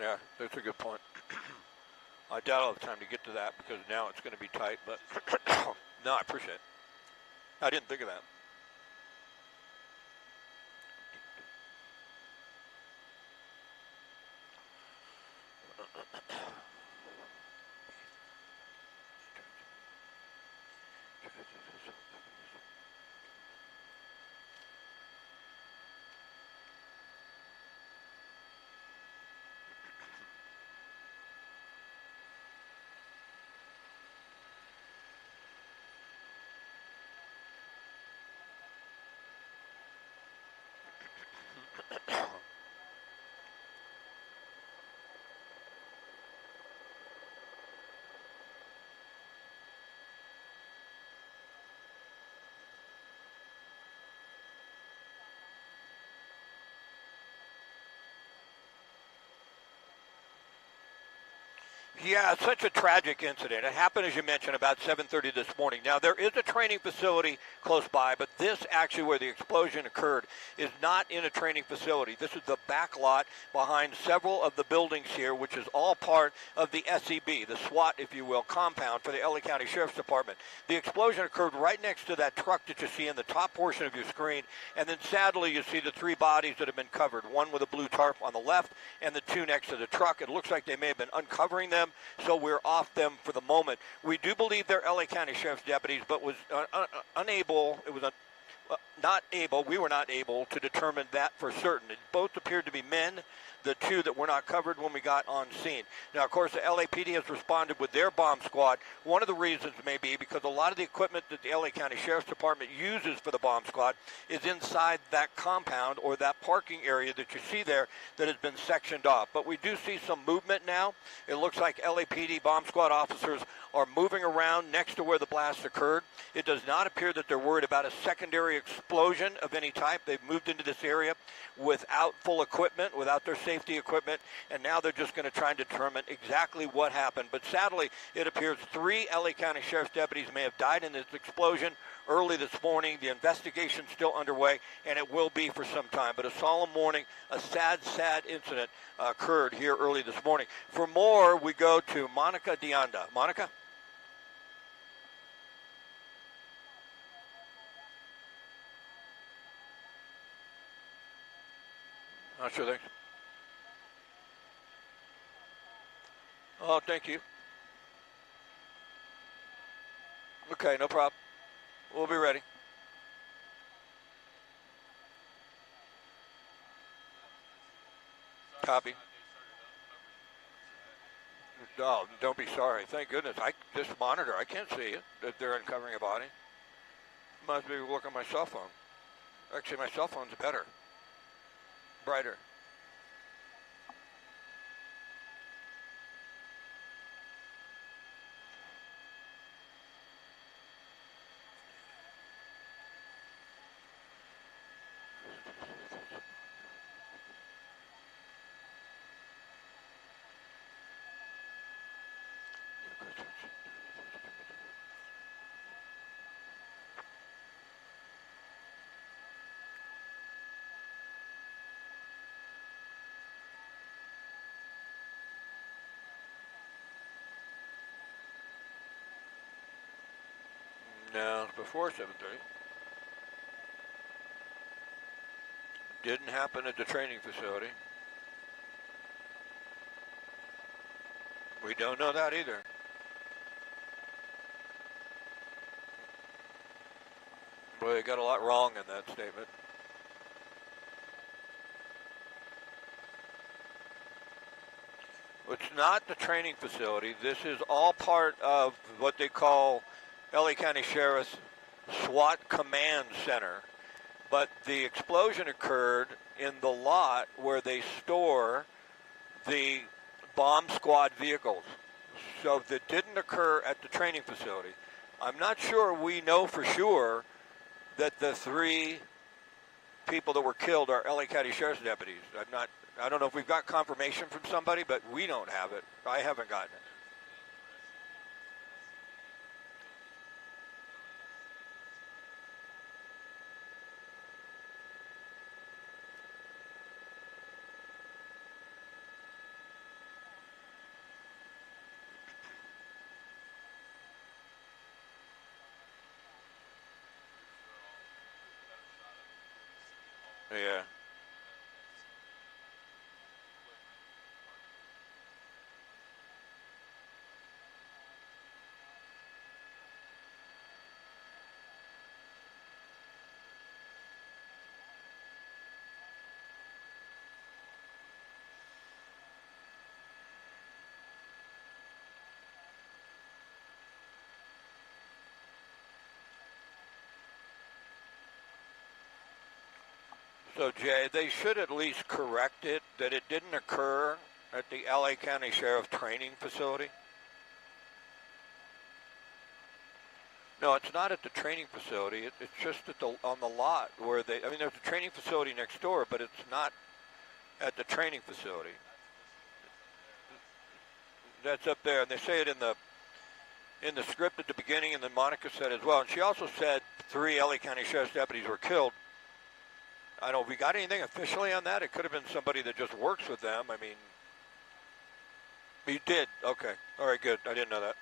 Yeah, that's a good point. I doubt I'll have time to get to that because now it's going to be tight, but no, I appreciate it. I didn't think of that. Yeah, it's such a tragic incident. It happened, as you mentioned, about 7:30 this morning. Now, there is a training facility close by, but this actually where the explosion occurred is not in a training facility. This is the back lot behind several of the buildings here, which is all part of the SEB, the SWAT, if you will, compound for the LA County Sheriff's Department. The explosion occurred right next to that truck that you see in the top portion of your screen, and then sadly you see the three bodies that have been covered, one with a blue tarp on the left and the two next to the truck. It looks like they may have been uncovering them, so we're off them for the moment. We do believe they're LA County Sheriff's deputies, but was unable, we were not able to determine that for certain. It both appeared to be men, the two that were not covered when we got on scene. Now, of course, the LAPD has responded with their bomb squad. One of the reasons may be because a lot of the equipment that the LA County Sheriff's Department uses for the bomb squad is inside that compound or that parking area that you see there that has been sectioned off. But we do see some movement now. It looks like LAPD bomb squad officers are moving around next to where the blast occurred. It does not appear that they're worried about a secondary explosion of any type. They've moved into this area without full equipment, without their safety equipment, and now they're just going to try and determine exactly what happened. But sadly, it appears 3 LA County Sheriff's deputies may have died in this explosion early this morning. The investigation's still underway, and it will be for some time. But a solemn warning, a sad, sad incident occurred here early this morning. For more, we go to Monica Dianda. Monica? Sure thing. Oh, thank you. Okay, no problem. We'll be ready. Copy. Oh, don't be sorry. Thank goodness. This monitor, I can't see it. That they're uncovering a body. Must be working on my cell phone. Actually, my cell phone's better. Brighter. No, it's before 7:30. Didn't happen at the training facility. We don't know that either. Well, they got a lot wrong in that statement. It's not the training facility. This is all part of what they call LA County Sheriff's SWAT Command Center. But the explosion occurred in the lot where they store the bomb squad vehicles. So that didn't occur at the training facility. I'm not sure we know for sure that the 3 people that were killed are LA County Sheriff's deputies. I don't know if we've got confirmation from somebody, but we don't have it. I haven't gotten it. Yeah. So, Jay, they should at least correct it that it didn't occur at the LA County Sheriff Training Facility. No, it's not at the training facility. It's just on the lot where there's a training facility next door, but it's not at the training facility. That's up there, and they say it in the script at the beginning, and then Monica said as well. And she also said 3 LA County Sheriff's deputies were killed. I don't know if we got anything officially on that. It could have been somebody that just works with them. I mean, you did. Okay. All right, good. I didn't know that.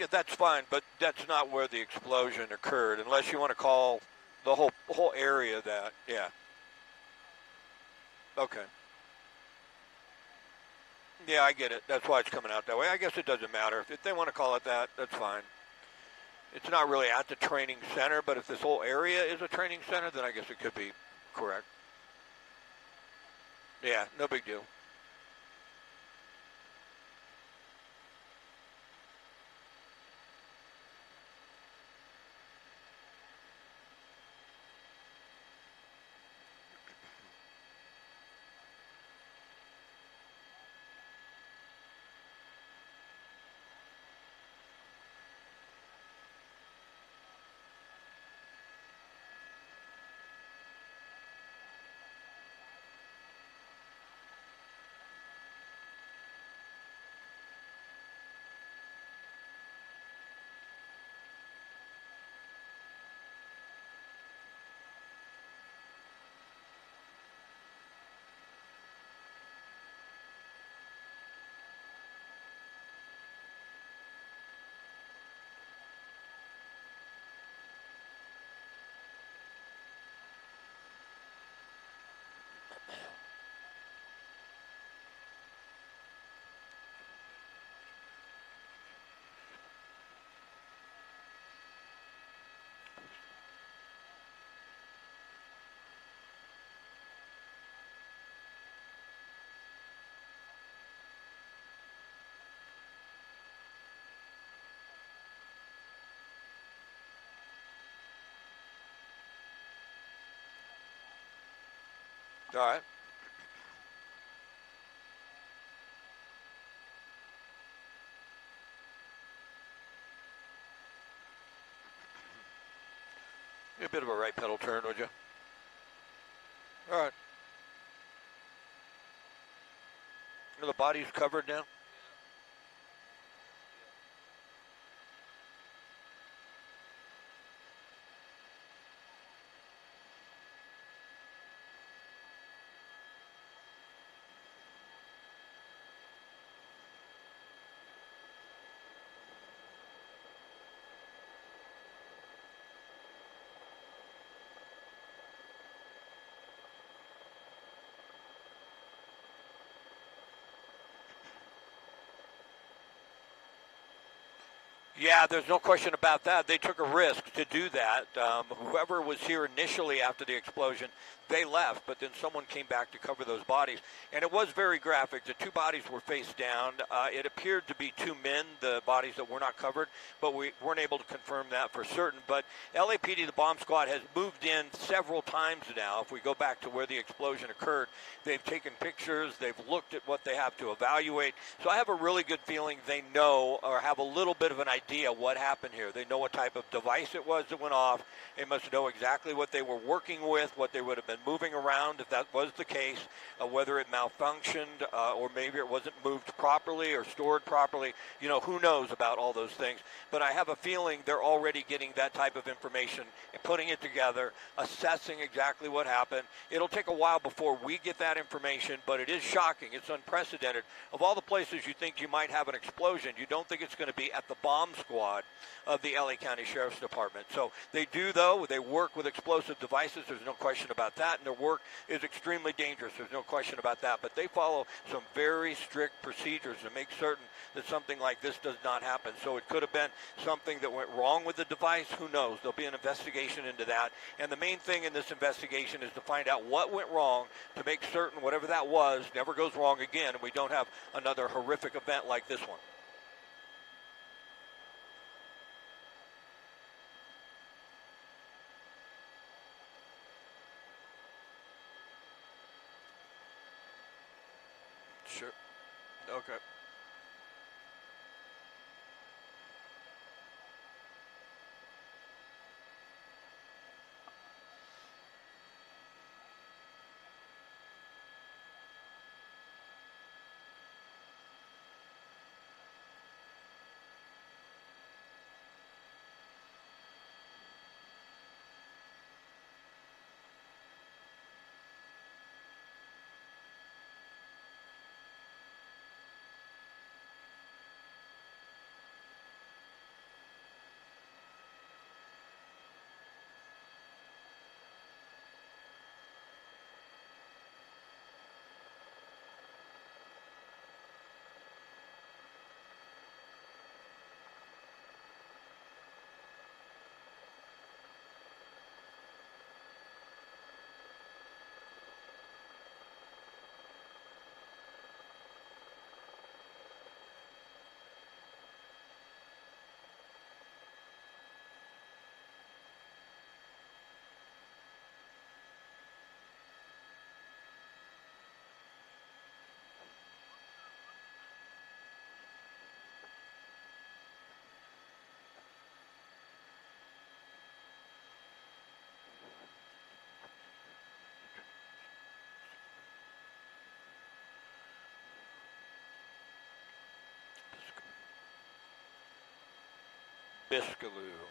Yeah, that's fine, but that's not where the explosion occurred, unless you want to call the whole area that. Yeah. Okay. Yeah, I get it. That's why it's coming out that way. I guess it doesn't matter. If they want to call it that, that's fine. It's not really at the training center, but if this whole area is a training center, then I guess it could be correct. Yeah, no big deal. All right. A bit of a right pedal turn, would you? All right. The body's covered now? Yeah, there's no question about that. They took a risk to do that. Whoever was here initially after the explosion, they left, but then someone came back to cover those bodies. And it was very graphic. The two bodies were face down. It appeared to be two men, the bodies that were not covered, but we weren't able to confirm that for certain. But LAPD, the bomb squad, has moved in several times now. If we go back to where the explosion occurred, they've taken pictures, they've looked at what they have to evaluate. So I have a really good feeling they know or have a little bit of an idea what happened here. They know what type of device it was that went off. They must know exactly what they were working with, what they would have been moving around if that was the case, whether it malfunctioned or maybe it wasn't moved properly or stored properly. You know, who knows about all those things. But I have a feeling they're already getting that type of information and putting it together, assessing exactly what happened. It'll take a while before we get that information, but it is shocking. It's unprecedented. Of all the places you think you might have an explosion, you don't think it's going to be at the bomb squad of the LA County Sheriff's Department. So they do, though. They work with explosive devices. There's no question about that. And their work is extremely dangerous. There's no question about that. But they follow some very strict procedures to make certain that something like this does not happen. So it could have been something that went wrong with the device. Who knows? There'll be an investigation into that. And the main thing in this investigation is to find out what went wrong to make certain whatever that was never goes wrong again and we don't have another horrific event like this one. Sure. Okay. Biscaloo.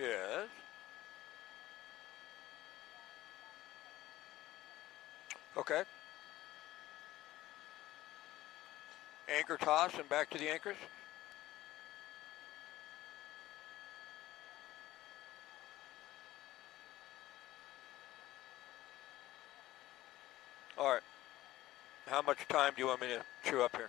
Yes. Okay. Anchor toss and back to the anchors. All right. How much time do you want me to chew up here?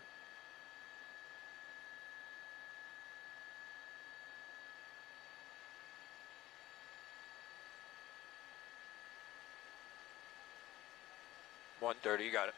$1:30. You got it.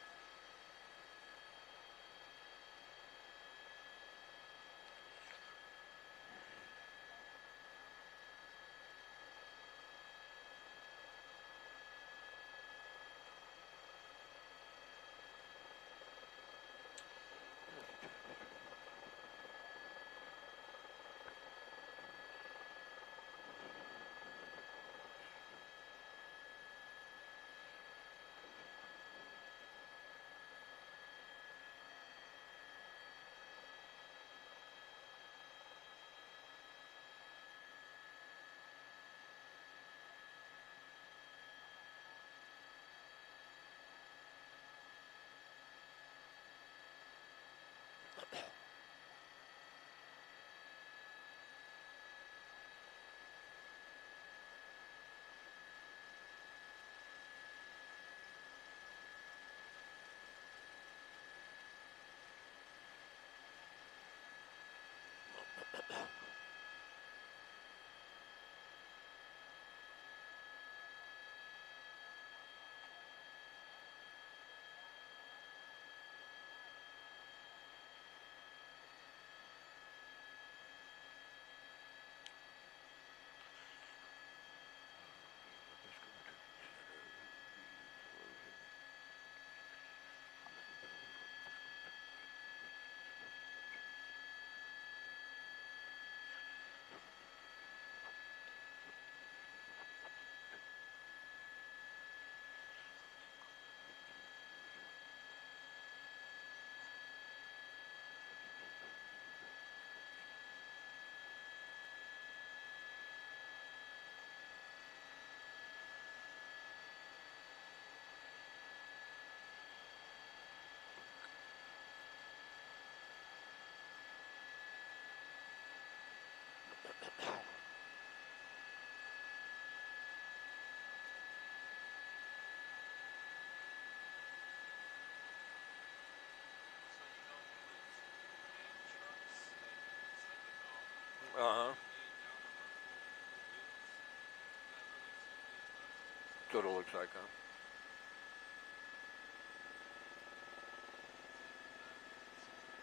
what it looks like, huh?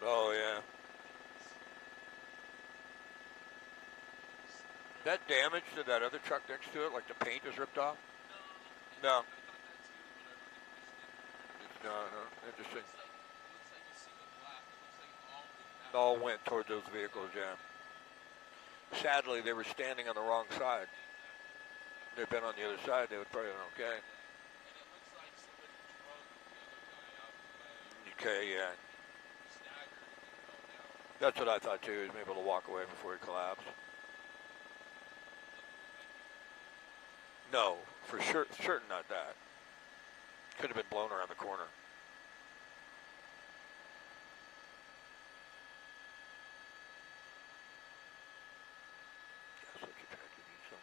Oh, yeah. That damage to that other truck next to it, like the paint is ripped off? No. No, interesting. All went toward those vehicles, yeah. Sadly, they were standing on the wrong side. If they'd been on the other side, they would probably have been okay. Okay, yeah. That's what I thought too. He was able to walk away before he collapsed. No, for sure, certain not that. Could have been blown around the corner. Yeah, such a tragedy. So.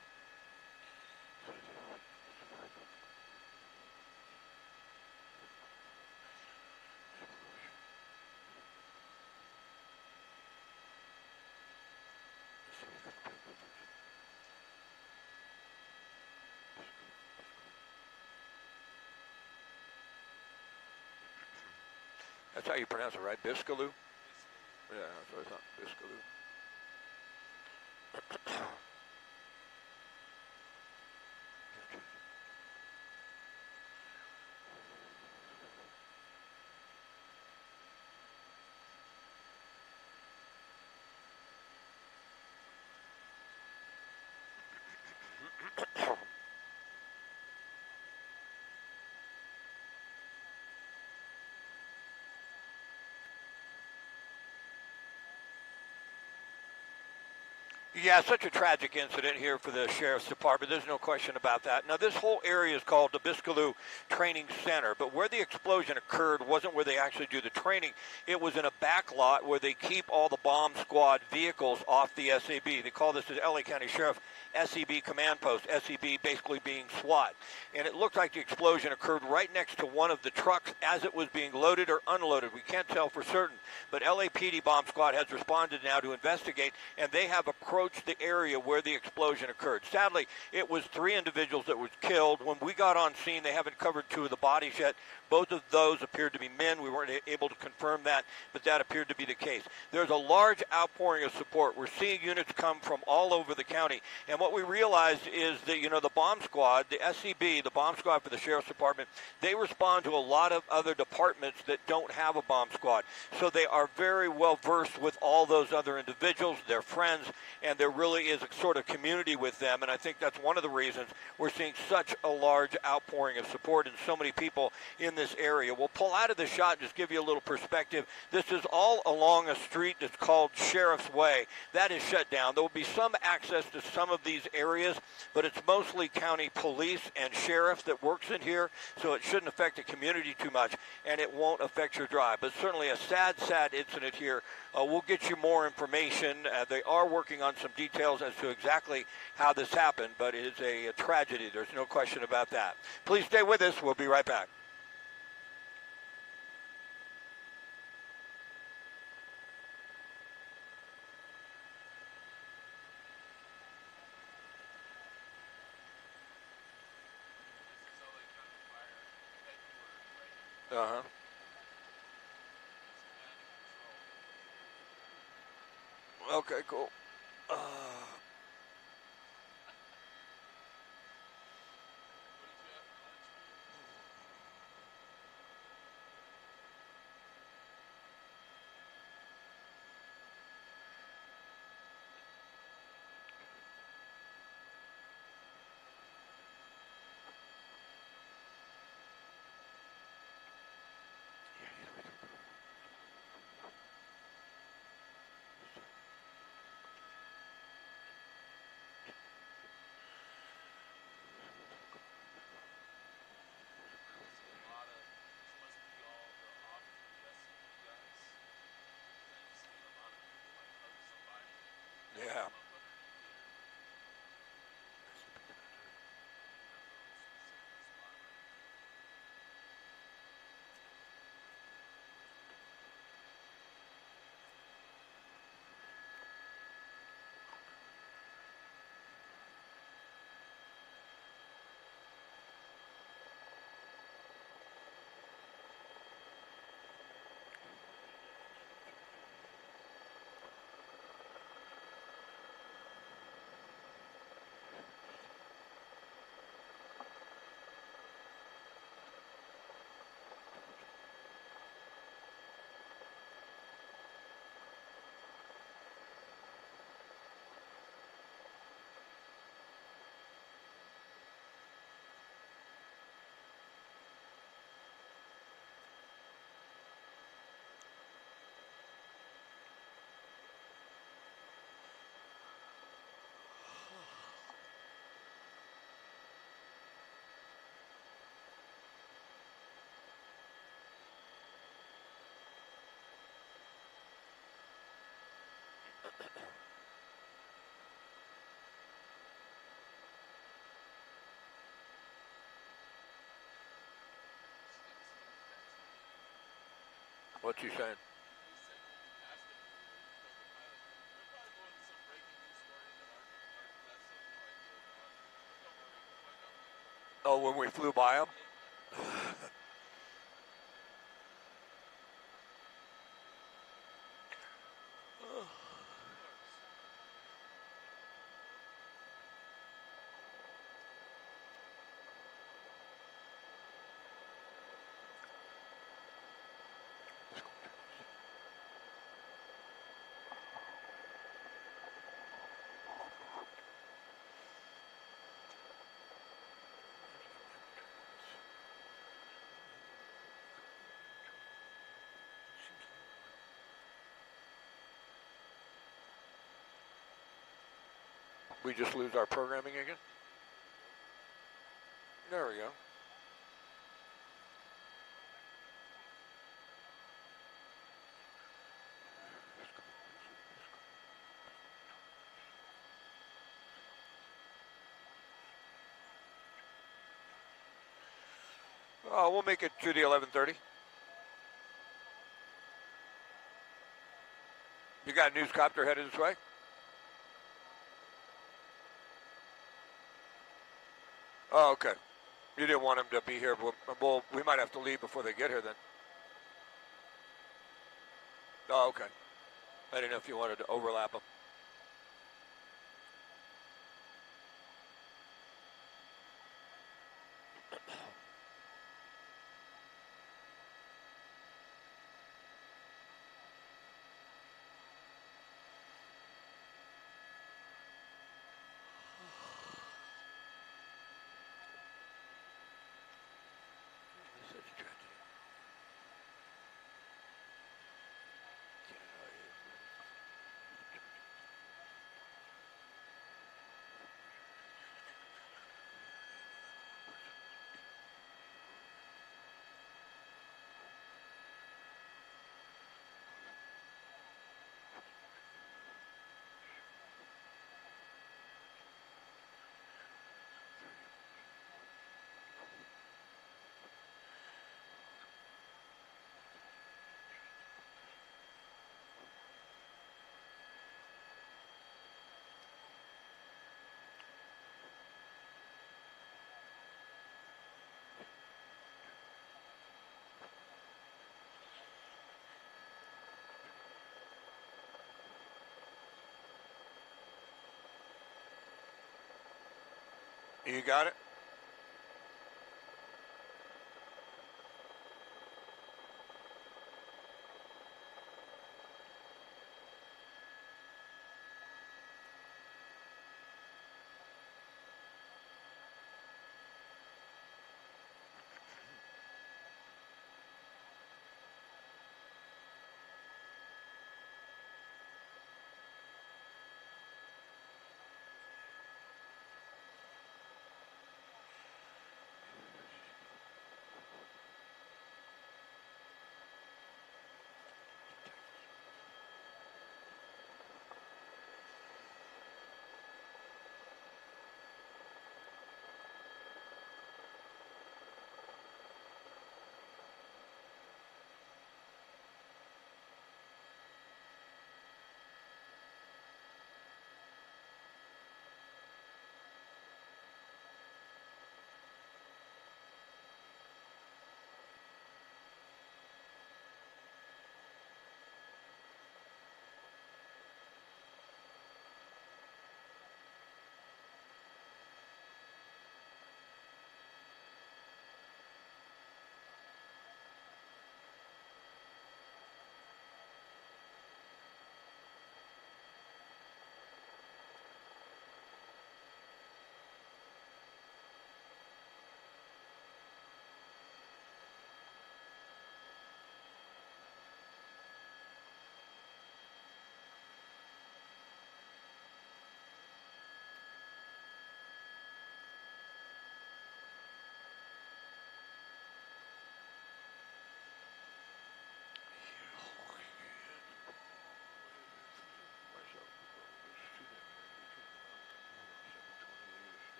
That's how you pronounce it, right? Biscaloo? Yeah, that's what I thought. Biscaloo. Yeah, such a tragic incident here for the Sheriff's Department. There's no question about that. Now, this whole area is called the Biscaloo Training Center, but where the explosion occurred wasn't where they actually do the training. It was in a back lot where they keep all the bomb squad vehicles off the SAB. They call this the LA County Sheriff SEB Command Post, SEB basically being SWAT. And it looked like the explosion occurred right next to one of the trucks as it was being loaded or unloaded. We can't tell for certain, but LAPD Bomb Squad has responded now to investigate, and they have approached the area where the explosion occurred. Sadly, it was 3 individuals that were killed. When we got on scene, they haven't covered 2 of the bodies yet. Both of those appeared to be men. We weren't able to confirm that, but that appeared to be the case. There's a large outpouring of support. We're seeing units come from all over the county, and what we realized is that, the bomb squad, the SCB, the bomb squad for the Sheriff's Department, they respond to a lot of other departments that don't have a bomb squad. So they are very well versed with all those other individuals, their friends, and there really is a sort of community with them, and I think that's one of the reasons we're seeing such a large outpouring of support and so many people in this area. We'll pull out of the shot and just give you a little perspective. This is all along a street that's called Sheriff's Way. That is shut down. There will be some access to some of these areas, but it's mostly county police and sheriff that works in here, so it shouldn't affect the community too much, and it won't affect your drive. But certainly a sad, sad incident here. We'll get you more information. They are working on some details as to exactly how this happened, but it is a tragedy. There's no question about that. Please stay with us. We'll be right back. Uh-huh. Okay, cool. What's he saying? Oh, when we flew by him? We just lose our programming again? There we go. We'll make it to the 11:30. You got a news copter headed this way? Oh, okay. You didn't want him to be here, but we might have to leave before they get here then. Oh, okay. I didn't know if you wanted to overlap them. You got it?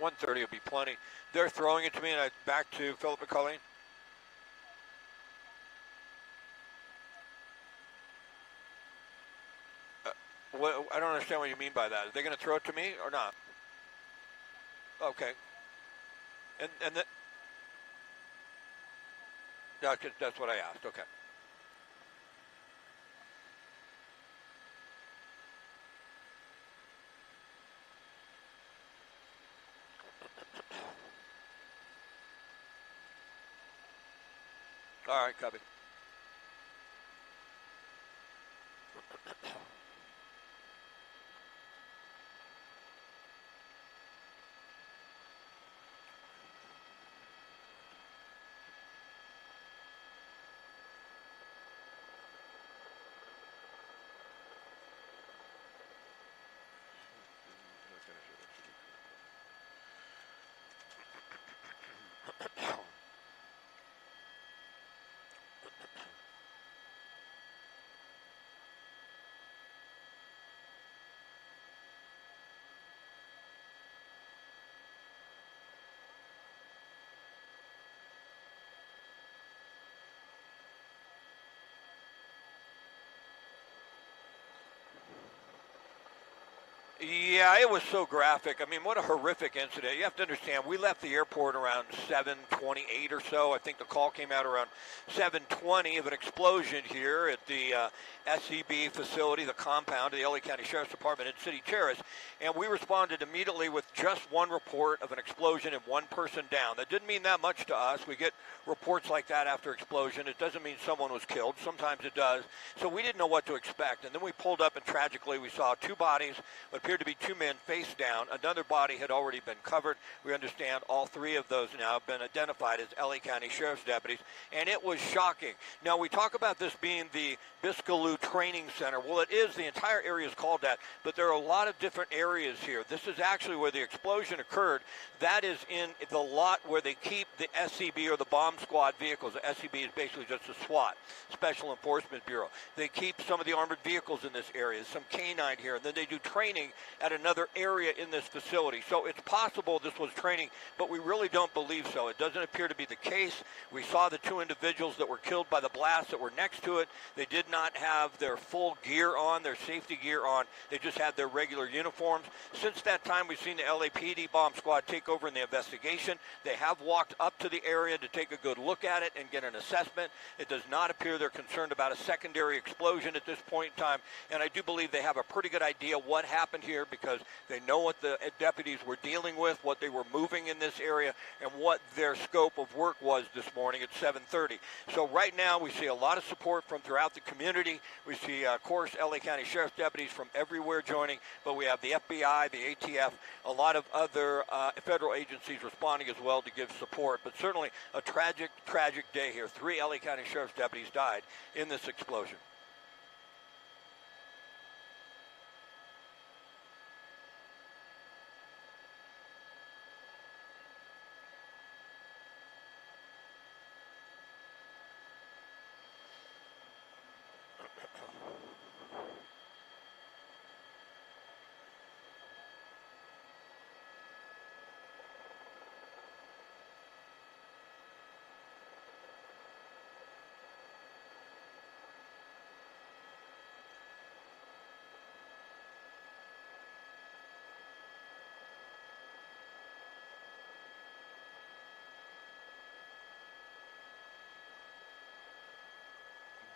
1:30 will be plenty. They're throwing it to me, and back to Philip and Colleen. I don't understand what you mean by that. Are they going to throw it to me or not? Okay. And that's what I asked. Okay. All right, copy. Yeah, it was so graphic. I mean, what a horrific incident. You have to understand, we left the airport around 7:28 or so. I think the call came out around 7:20 of an explosion here at the SEB facility, the compound of the LA County Sheriff's Department in City Terrace. And we responded immediately with just one report of an explosion and one person down. That didn't mean that much to us. We get reports like that after explosion. It doesn't mean someone was killed. Sometimes it does. So we didn't know what to expect. And then we pulled up, and tragically we saw two bodies, what appeared to be two men face down. Another body had already been covered. We understand all three of those now have been identified as LA County Sheriff's deputies. And it was shocking. Now, we talk about this being the Biscaloo Training Center. Well, it is. The entire area is called that. But there are a lot of different areas here. This is actually where the explosion occurred. That is in the lot where they keep the SCB or the bomb squad vehicles. The SCB is basically just a SWAT, Special Enforcement Bureau. They keep some of the armored vehicles in this area, some canine here, and then they do training at another area in this facility. So it's possible this was training, but we really don't believe so. It doesn't appear to be the case. We saw the two individuals that were killed by the blast that were next to it. They did not have their full gear on, their safety gear on. They just had their regular uniforms. Since that time, we've seen the LAPD bomb squad take over in the investigation. They have walked up to the area to take a good look at it and get an assessment. It does not appear they're concerned about a secondary explosion at this point in time, and I do believe they have a pretty good idea what happened here because they know what the deputies were dealing with, what they were moving in this area, and what their scope of work was this morning at 7:30. So right now we see a lot of support from throughout the community. We see, of course, LA County Sheriff's deputies from everywhere joining, but we have the FBI, the ATF, a lot of other federal agencies responding as well to give support. But certainly a tragic, tragic day here. 3 LA County Sheriff's deputies died in this explosion.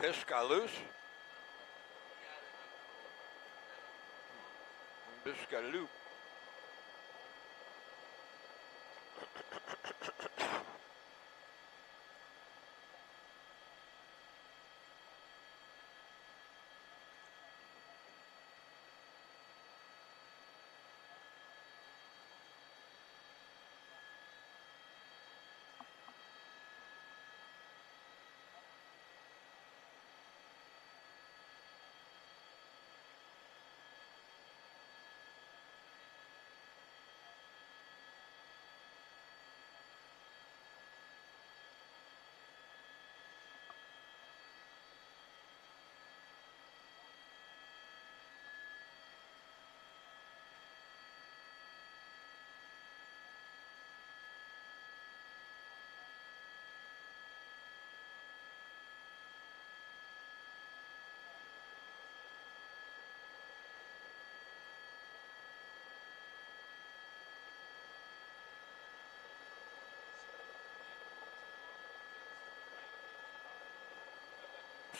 Biscaloo. Biscaloo.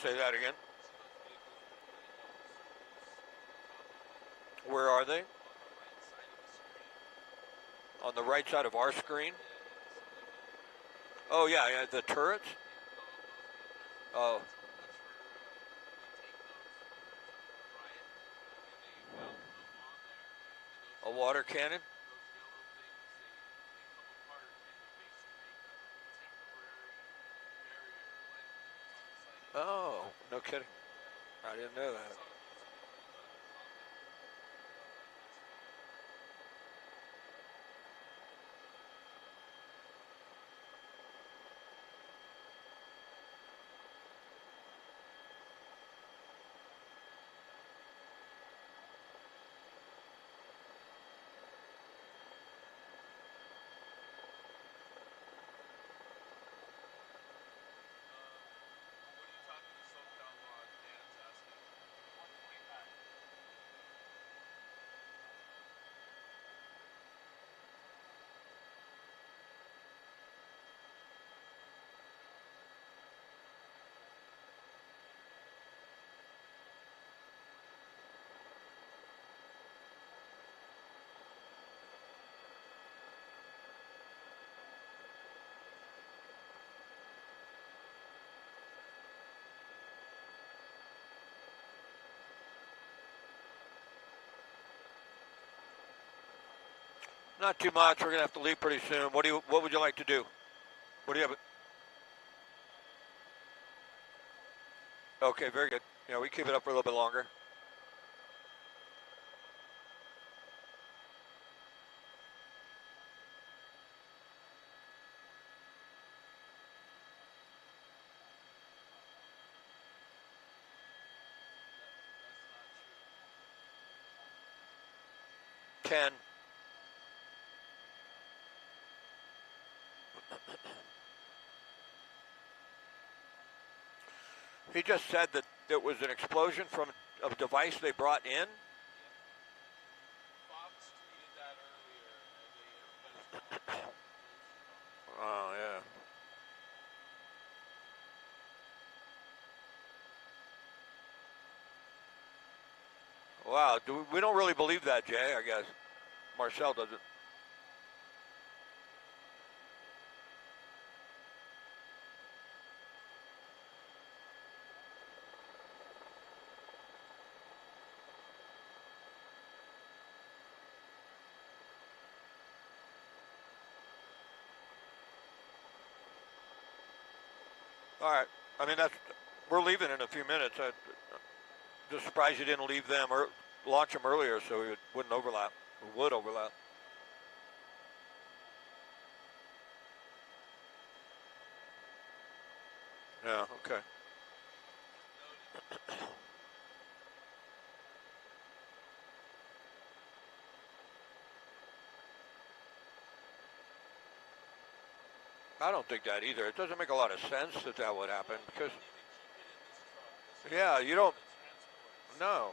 Say that again. Where are they? On the right side of our screen? Oh, yeah, yeah, the turrets? Oh. A water cannon? Oh, no kidding. I didn't know that. Not too much. We're gonna have to leave pretty soon. What would you like to do? What do you have? Okay, very good. Yeah, we keep it up for a little bit longer. Ten. He just said that it was an explosion from a device they brought in. Oh yeah. Wow. We don't really believe that, Jay. I guess Marcel doesn't. All right. I mean, we're leaving in a few minutes. I'm just surprised you didn't leave them or launch them earlier so it wouldn't overlap. It would overlap. Yeah. Okay. I don't think that either. It doesn't make a lot of sense that would happen because, yeah, you don't. No.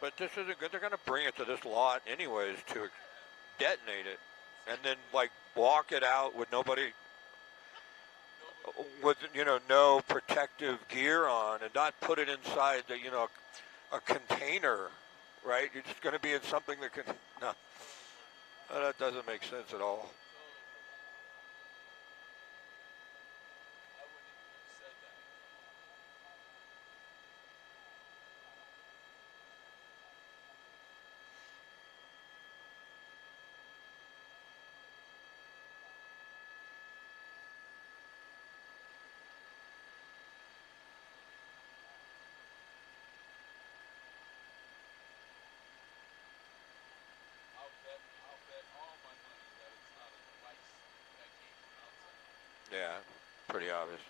But this isn't good. They're going to bring it to this lot anyways to detonate it, and then like walk it out with nobody, with no protective gear on, and not put it inside a container, right? You're just going to be in something that can no. That doesn't make sense at all. Yeah, pretty obvious.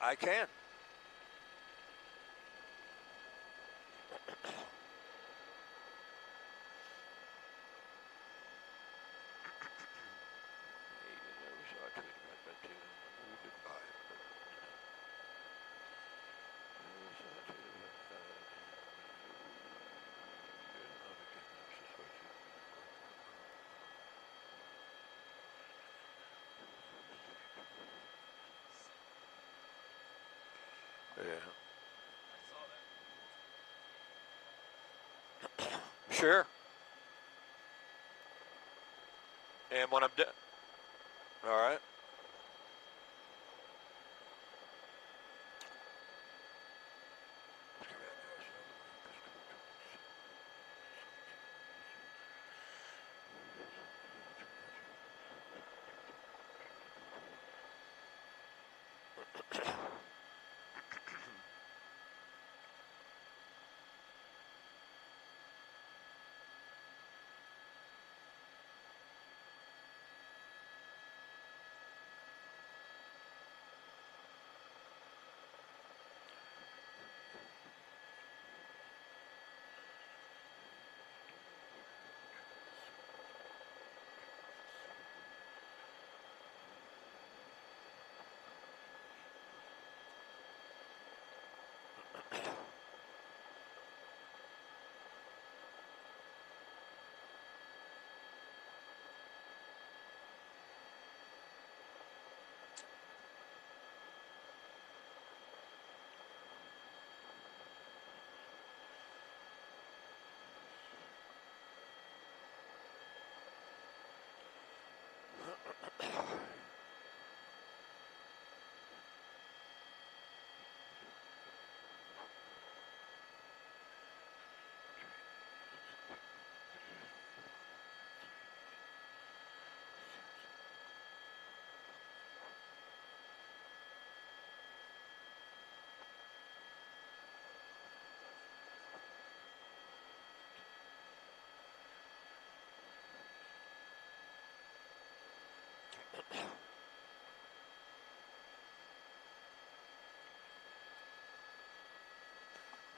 I can. Yeah. Sure. And when I'm done, all right.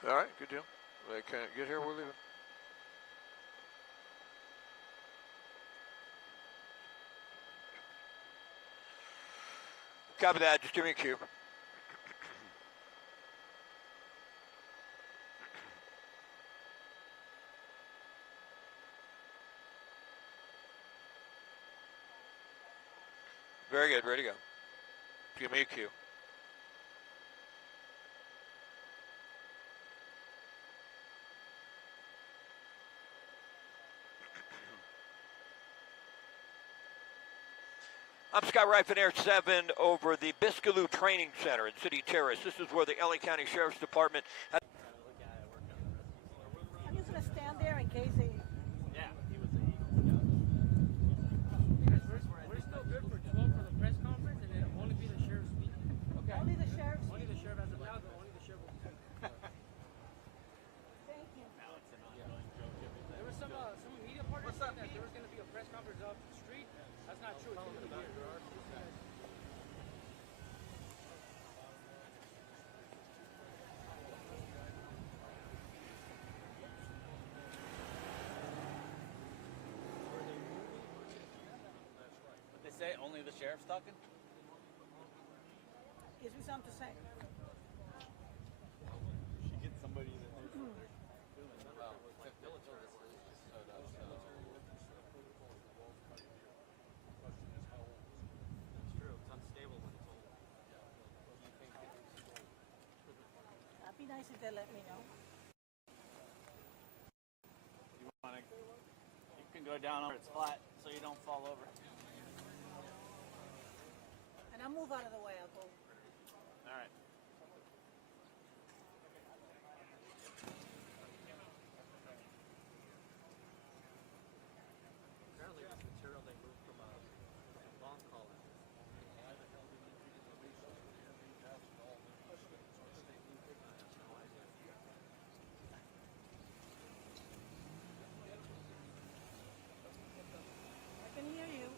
All right, good deal. They can't get here, we're leaving. Copy that, just give me a cue. Very good, ready to go. Give me a cue. I'm Scott Reifin, Air 7 over the Biscaloo Training Center in City Terrace. This is where the LA County Sheriff's Department has... I'm just going to stand there in case they... Yeah, he was We're still good for 12 for the press conference, and it'll only be the sheriff speaking. Okay. Only the sheriff Only the speaking? sheriff as of now, but only the sheriff will speak. Thank you. Now it's an ongoing joke. There was some media partners saying that there was going to be a press conference off the street. That's not true. It's going to be here. What they say, only the sheriff's talking? Gives me something to say. You should get somebody that knows what they're doing. That'd be nice if they let me know. You can go down where it's flat so you don't fall over. And I'll move out of the way, I'll go. All right. Apparently, this material they moved from a long call. I can hear you.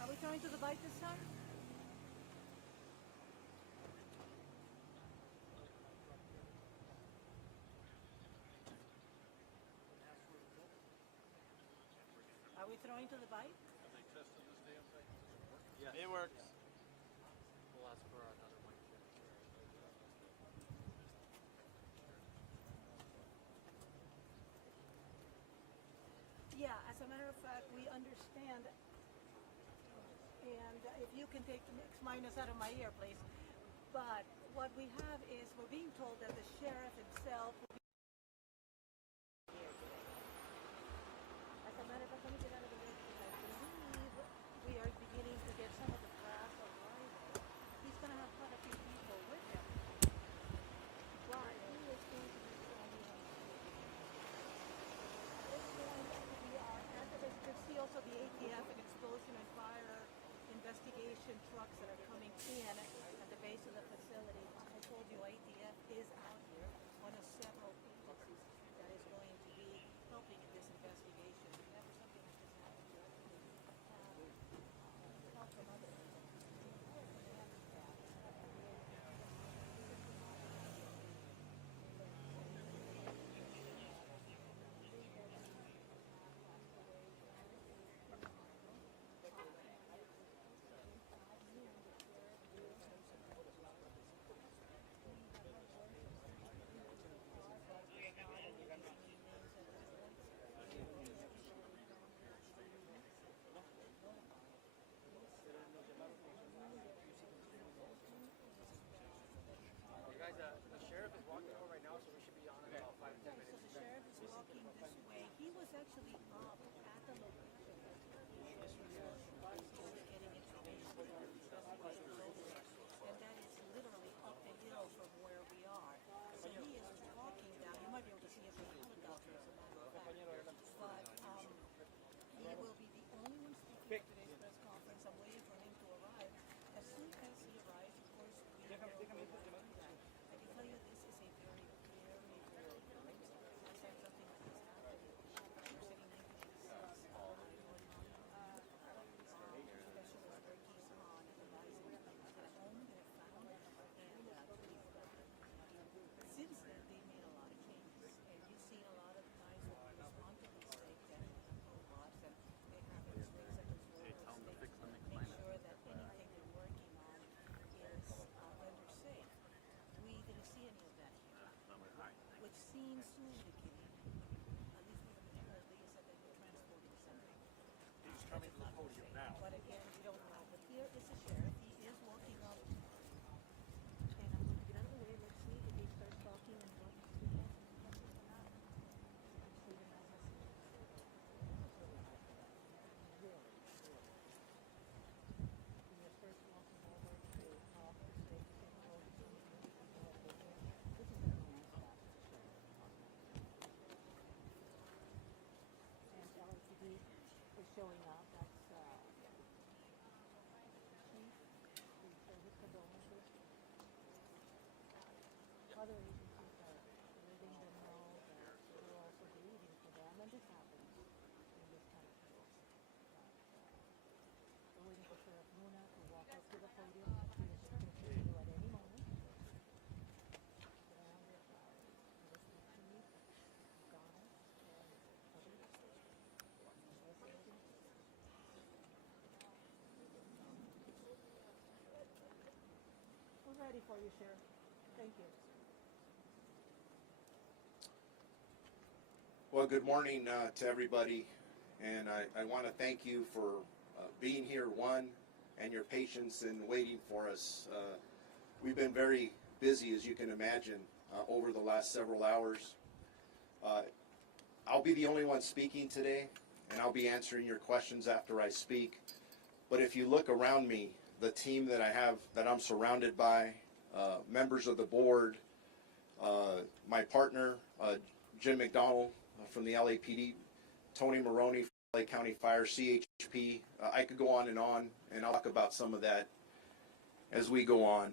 Are we going to the bike this time? Are we throwing to the bite? It works. We'll ask for another mic check. Yeah, as a matter of fact, we understand. And if you can take the mix minus out of my ear, please. But what we have is we're being told that the sheriff himself will be here today. As a matter of fact, let me get out of the way because I believe we are beginning to get some of the brass arrival. He's going to have quite a few people with him. But he is going to be signing on. It's going to be our activists. You can see also the ATF and explosion and fire investigation trucks that are coming in at the base of the facility. I told you ATF is out here, one of several agencies that is going to be helping in this investigation. Whenever something like this happens, you actually have help from other agencies. Guys, the sheriff is walking over right now, so we should be on in about 5 to 10 minutes. So the sheriff is walking this way. He was actually up at the location. He was getting information on the investigation over, and that is literally up the hill from where we are. So he is walking down. You might be able to see it from the helicopter, as a matter of fact. But he will be the only one speaking at today's press conference. I'm waiting for him to arrive. As soon as he arrives, of course, we will do that. I can tell you this is a very, very rare occurrence. Last time something like this happened, we're sitting in cases all over the specialist working on analyzing things at home that are found and police department. Since then, they made a lot of changes, and you've seen a lot of times when we respond to these things and robots, and they have things such as robots, they make sure that anything they're working on is vendor safe. We didn't see any of that here, which seems to indicate, at least from the minute they said that they're transporting something. He's coming to the podium now. But again, we don't know. But here is the sheriff. He is walking up. And I'm going to get out of the way. Let's see if he starts talking and what he's doing. He is first walking over to talk to state this is a police staff, the sheriff. And LAPD is showing up. That's chief, the service condolences. Other agencies are letting them know that we're also grieving for them, and this happens in this kind of case. But we're waiting for Sheriff Luna to walk up to the podium. He is continue at any moment. But I wonder if this is the chief, Donald, and others. We're ready for you, Sheriff. Thank you. Well, good morning to everybody, and I want to thank you for being here, one, and your patience in waiting for us. We've been very busy, as you can imagine, over the last several hours. I'll be the only one speaking today, and I'll be answering your questions after I speak. But if you look around me, the team that I have, that I'm surrounded by, members of the board, my partner, Jim McDonald from the LAPD, Tony Maroney from LA County Fire, CHP. I could go on, and I'll talk about some of that as we go on.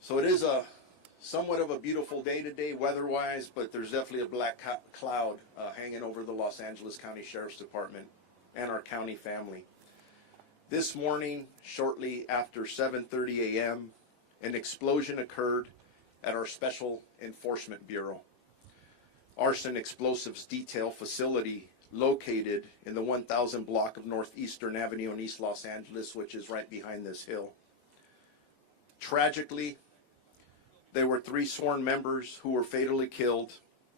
So it is somewhat of a beautiful day today, weather-wise, but there's definitely a black cloud hanging over the Los Angeles County Sheriff's Department and our county family. This morning, shortly after 7:30 a.m., an explosion occurred at our Special Enforcement Bureau, Arson Explosives Detail Facility located in the 1000 block of Northeastern Avenue in East Los Angeles, which is right behind this hill. Tragically, there were 3 sworn members who were fatally killed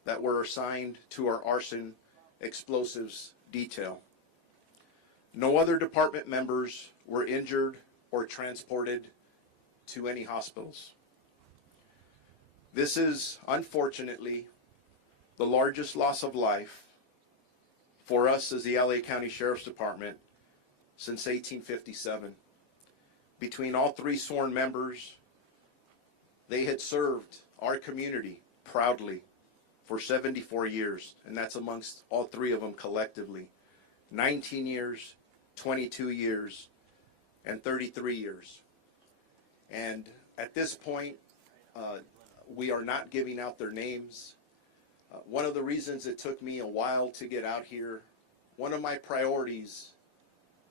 that were assigned to our arson explosives detail. No other department members were injured or transported to any hospitals. This is, unfortunately, the largest loss of life for us as the LA County Sheriff's Department since 1857. Between all 3 sworn members, they had served our community proudly for 74 years, and that's amongst all 3 of them collectively. 19 years, 22 years, and 33 years. And at this point, we are not giving out their names. One of the reasons it took me a while to get out here, one of my priorities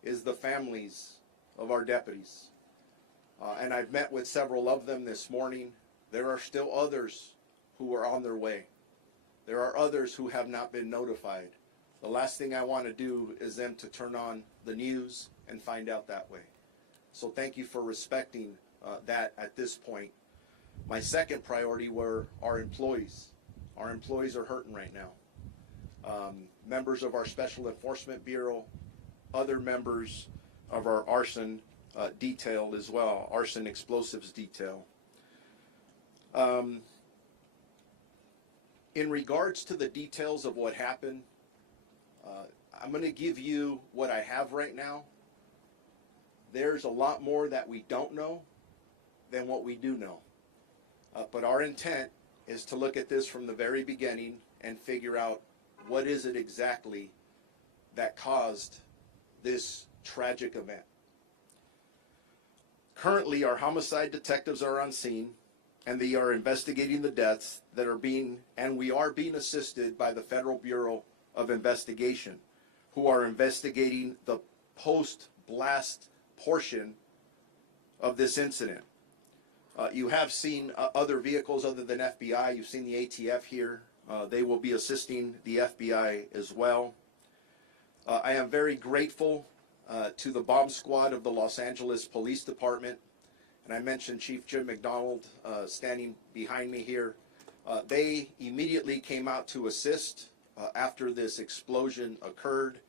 is the families of our deputies. And I've met with several of them this morning. There are still others who are on their way. There are others who have not been notified. The last thing I want to do is them to turn on the news and find out that way. So thank you for respecting that at this point. My second priority were our employees. Our employees are hurting right now. Members of our Special Enforcement Bureau, other members of our arson detail as well, arson explosives detail. In regards to the details of what happened, I'm going to give you what I have right now. There's a lot more that we don't know than what we do know. But our intent is to look at this from the very beginning and figure out what is it exactly that caused this tragic event. Currently, our homicide detectives are on scene, and they are investigating the deaths that are we are being assisted by the Federal Bureau of Investigation, who are investigating the post-blast portion of this incident. You have seen other vehicles other than FBI. You've seen the ATF here. They will be assisting the FBI as well. I am very grateful to the bomb squad of the Los Angeles Police Department. And I mentioned Chief Jim McDonald standing behind me here. They immediately came out to assist after this explosion occurred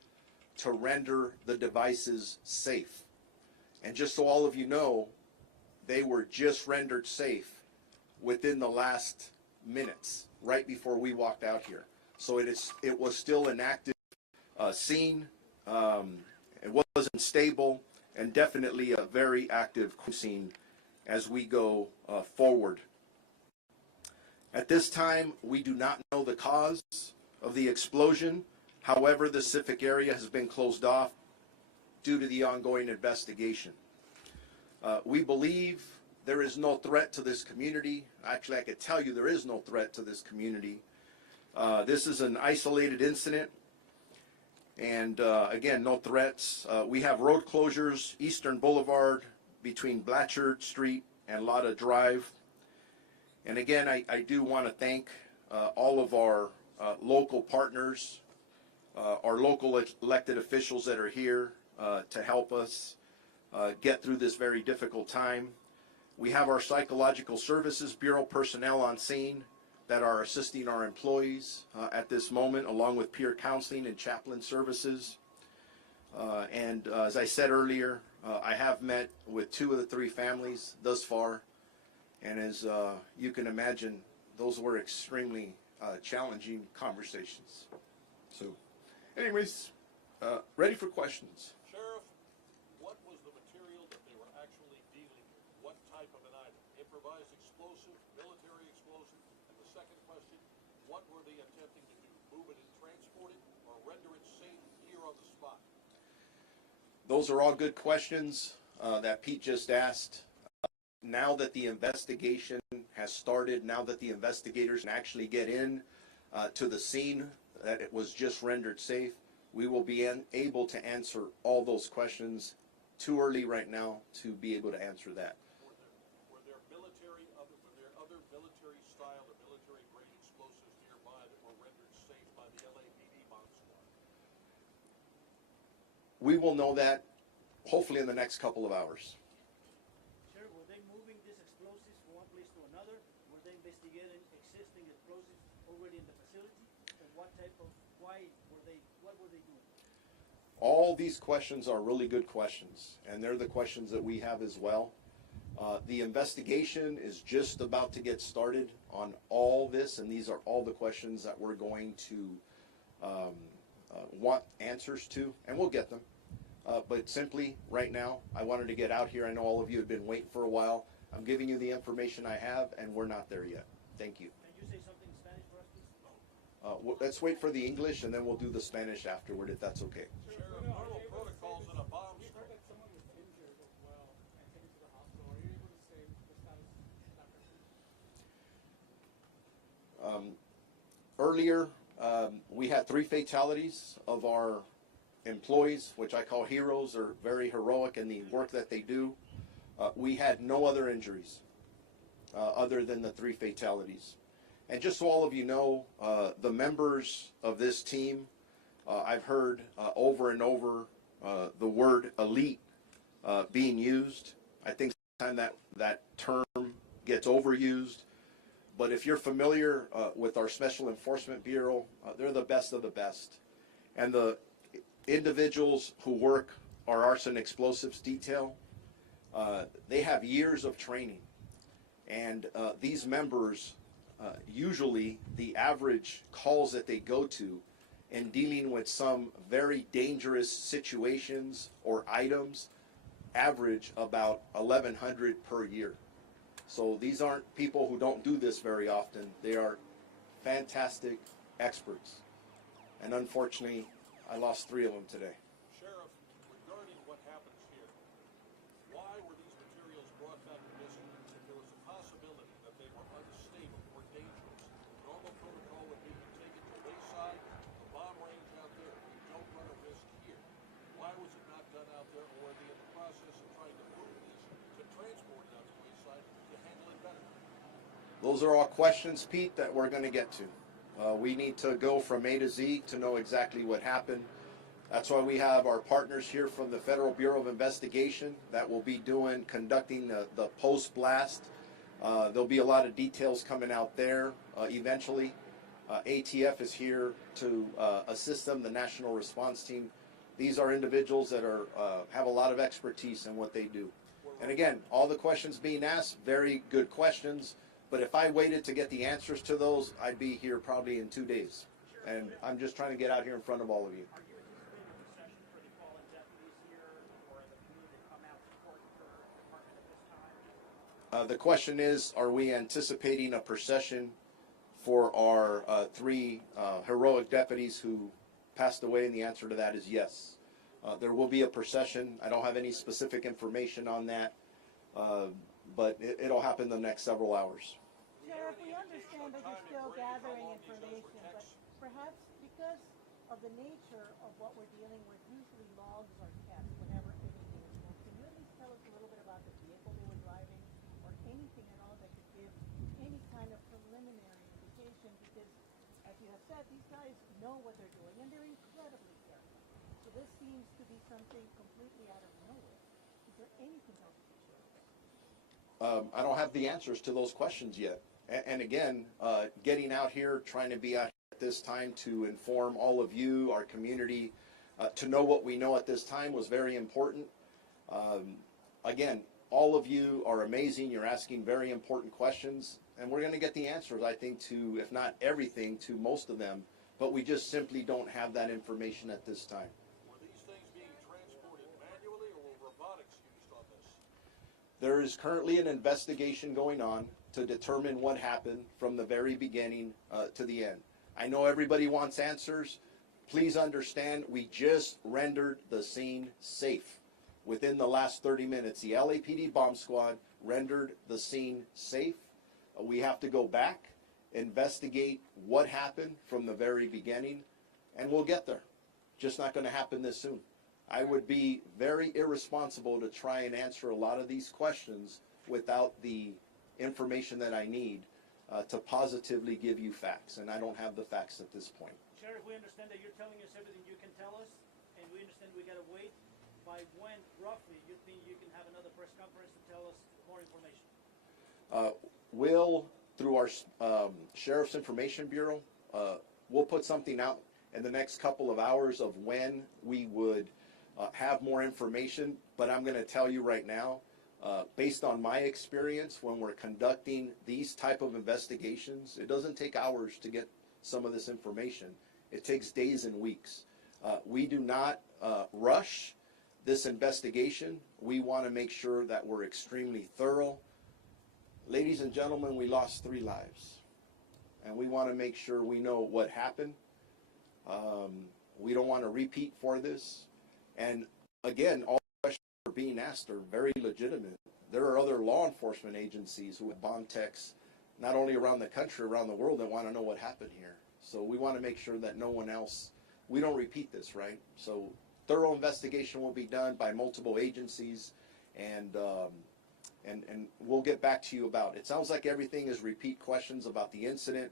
to render the devices safe. And just so all of you know, they were just rendered safe within the last minutes, right before we walked out here. So it was still an active scene. It wasn't stable, and definitely a very active scene as we go forward. At this time, we do not know the cause of the explosion. However, the Civic area has been closed off due to the ongoing investigation. We believe there is no threat to this community. Actually, I could tell you there is no threat to this community. This is an isolated incident, and again, no threats. We have road closures, Eastern Boulevard between Blatchard Street and Lotta Drive. And again, I do want to thank all of our local partners, our local elected officials that are here to help us get through this very difficult time. We have our Psychological Services Bureau personnel on scene that are assisting our employees at this moment, along with peer counseling and chaplain services. And as I said earlier, I have met with 2 of the 3 families thus far. And as you can imagine, those were extremely challenging conversations. So, anyways, ready for questions. Sheriff, what was the material that they were actually dealing with? What type of an item? Improvised explosive, military explosive? And the second question, what were they attempting to do? Move it and transport it, or render it safe here on the spot? Those are all good questions that Pete just asked. Now that the investigation has started, now that the investigators can actually get in to the scene that it was just rendered safe, we will be able to answer all those questions. Too early right now to be able to answer that. Were there other military style or military grade explosives nearby that were rendered safe by the LAPD bomb squad? We will know that hopefully in the next couple of hours. Sheriff, were they moving these explosives from one place to another? Were they investigating existing explosives already in the facility? And what were they doing? All these questions are really good questions, and they're the questions that we have as well. The investigation is just about to get started on all this, and these are all the questions that we're going to want answers to, and we'll get them. But simply, right now, I wanted to get out here. I know all of you have been waiting for a while. I'm giving you the information I have, and we're not there yet. Thank you. Can you say something in Spanish for us, please? Let's wait for the English, and then we'll do the Spanish afterward, if that's okay. Sheriff, normal protocols in a bomb We heard that someone was injured as well and taken to the hospital. Are you able to say the status of that person? Earlier, we had 3 fatalities of our employees, which I call heroes. Are very heroic in the work that they do. We had no other injuries other than the 3 fatalities. And just so all of you know, the members of this team, I've heard over and over the word elite being used. I think sometimes that term gets overused. But if you're familiar with our Special Enforcement Bureau, they're the best of the best. And the individuals who work our arson explosives detail, they have years of training. And these members, usually the average calls that they go to in dealing with some very dangerous situations or items average about 1,100 per year. So these aren't people who don't do this very often. They are fantastic experts. And unfortunately, I lost 3 of them today. Sheriff, regarding what happens here, why were these materials brought back to Michigan if there was a possibility that they were unstable or dangerous? Normal protocol would be to take it to wayside, the bomb range out there. We don't run a risk here. Why was it not done out there, or were they in the process of trying to move this to transport it out to wayside to handle it better? Those are all questions, Pete, that we're going to get to. We need to go from A to Z to know exactly what happened. That's why we have our partners here from the Federal Bureau of Investigation that will be conducting the post-blast. There'll be a lot of details coming out there eventually. ATF is here to assist them, the National Response Team. These are individuals that have a lot of expertise in what they do. And again, all the questions being asked, very good questions. But if I waited to get the answers to those, I'd be here probably in 2 days. And I'm just trying to get out here in front of all of you. Are you anticipating a procession for the fallen deputies here, or the community to come out to support your department at this time? The question is, are we anticipating a procession for our 3 heroic deputies who passed away? And the answer to that is yes. There will be a procession. I don't have any specific information on that. But it'll happen the next several hours. Sheriff, we understand that you're still gathering information, but perhaps because of the nature of what we're dealing with, usually logs are kept whenever anything is moved. Can you at least tell us a little bit about the vehicle they were driving, or anything at all that could give any kind of preliminary indication? Because, as you have said, these guys know what they're doing, and they're incredibly careful. So this seems to be something completely out of nowhere. Is there anything else you can share with us? I don't have the answers to those questions yet. And again, getting out here, trying to be out at this time to inform all of you, our community, to know what we know at this time was very important. Again, all of you are amazing. You're asking very important questions. And we're going to get the answers, I think, to, if not everything, to most of them. But we just simply don't have that information at this time. Were these things being transported manually, or were robotics used on this? There is currently an investigation going on to determine what happened from the very beginning to the end. I know everybody wants answers. Please understand, we just rendered the scene safe. Within the last 30 minutes, the LAPD bomb squad rendered the scene safe. We have to go back, investigate what happened from the very beginning, and we'll get there. Just not going to happen this soon. I would be very irresponsible to try and answer a lot of these questions without the information that I need to positively give you facts, and I don't have the facts at this point. Sheriff, we understand that you're telling us everything you can tell us, and we understand understand we gotta wait. By when, roughly, you think you can have another press conference to tell us more information? We'll, through our Sheriff's Information Bureau, we'll put something out in the next couple of hours of when we would have more information. But I'm going to tell you right now, based on my experience, when we're conducting these type of investigations, it doesn't take hours to get some of this information. It takes days and weeks. We do not rush this investigation. We want to make sure that we're extremely thorough. Ladies and gentlemen, we lost 3 lives, and we want to make sure we know what happened. We don't want to repeat for this. And again, all the questions that are being asked are very legitimate. There are other law enforcement agencies who have bond techs, not only around the country, around the world, that want to know what happened here. So we want to make sure that no one else, we don't repeat this, right? So thorough investigation will be done by multiple agencies, and we'll get back to you about it. It sounds like everything is repeat questions about the incident.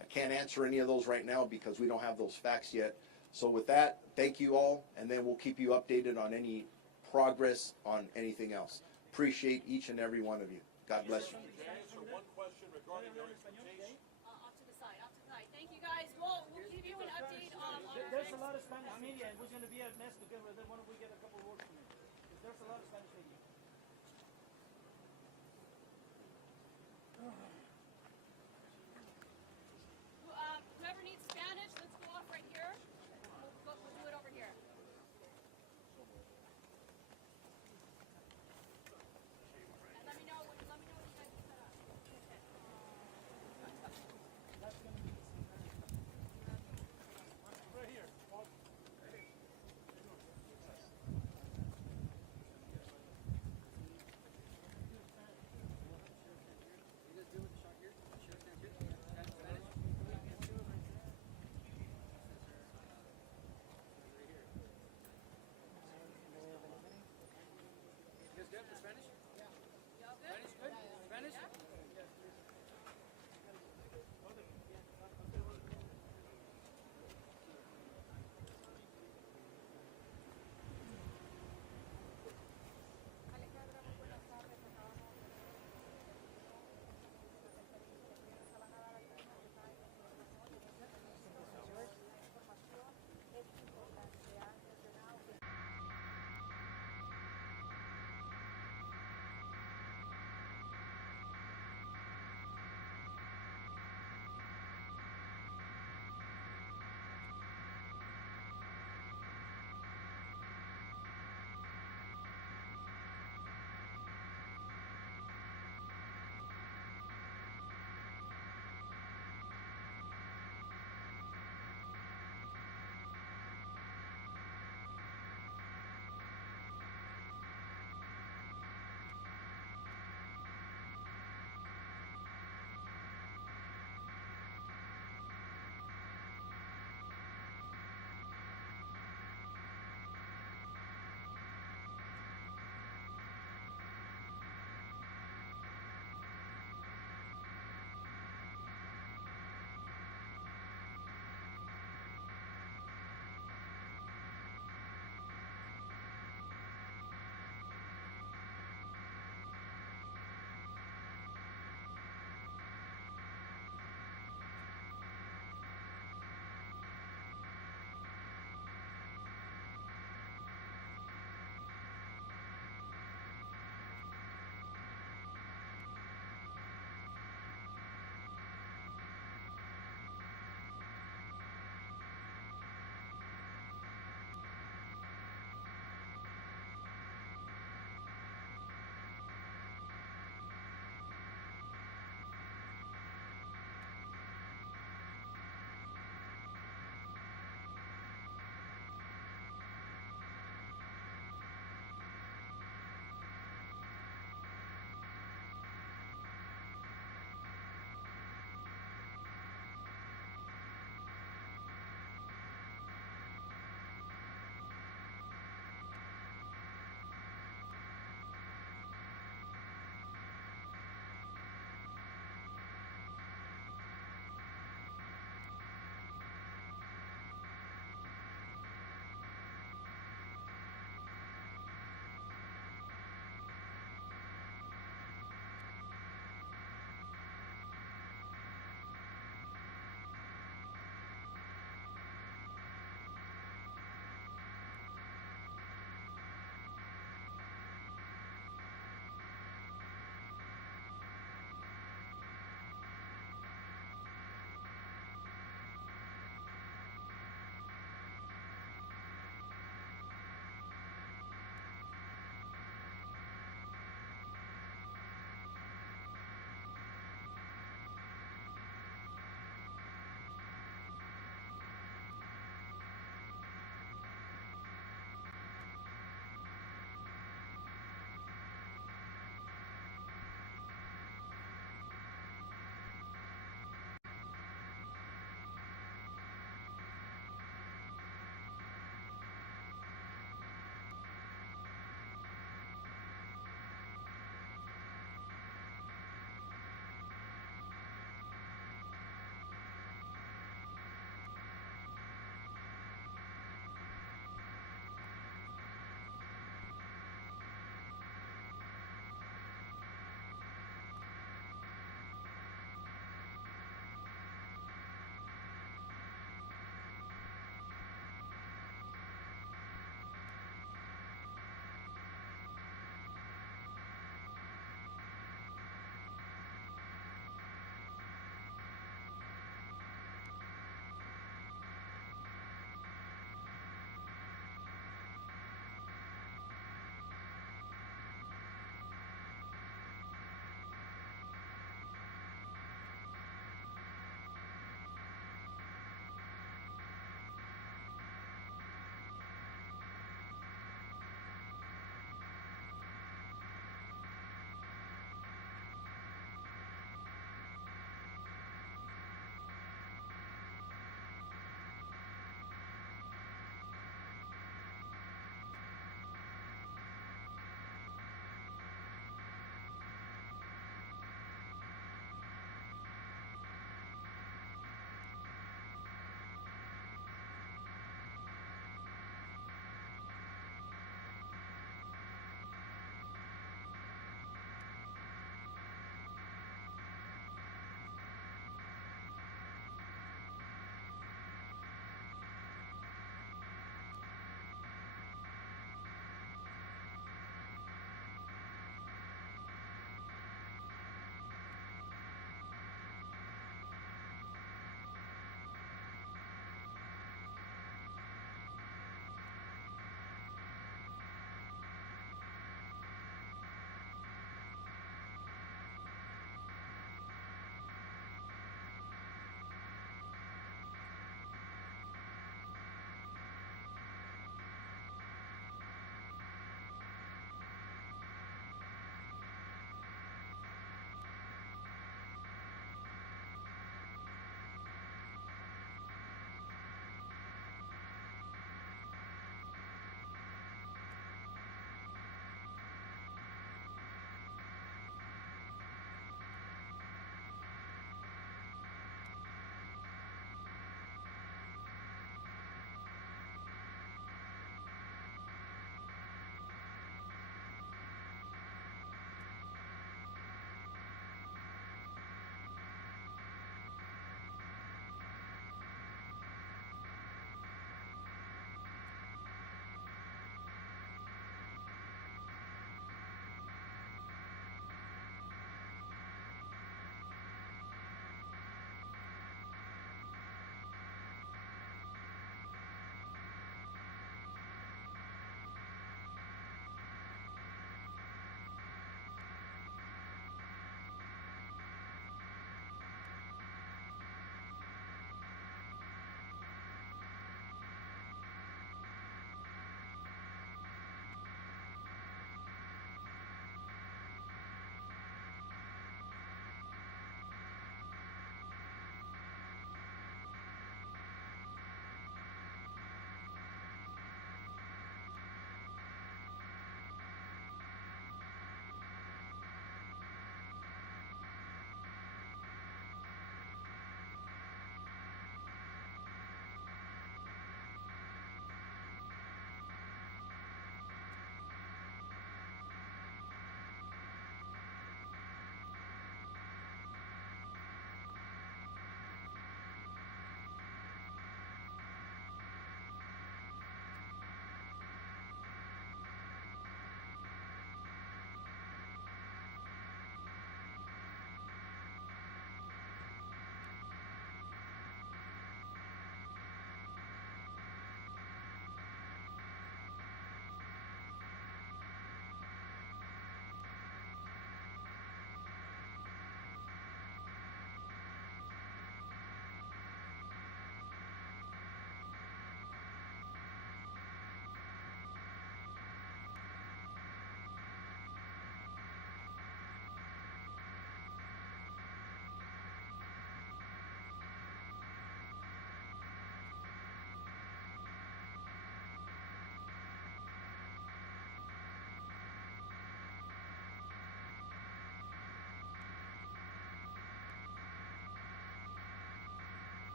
I can't answer any of those right now because we don't have those facts yet. So with that, thank you all, and then we'll keep you updated on any progress on anything else. Appreciate each and every one of you. God bless you. Can I answer one question regarding your expertise? Off to the side, off to the side. Thank you guys. We'll give you an update on our There's a lot of Spanish media, and we're gonna be a mess to get rid of them. Why don't we get a couple of words from you? There's a lot of Spanish media.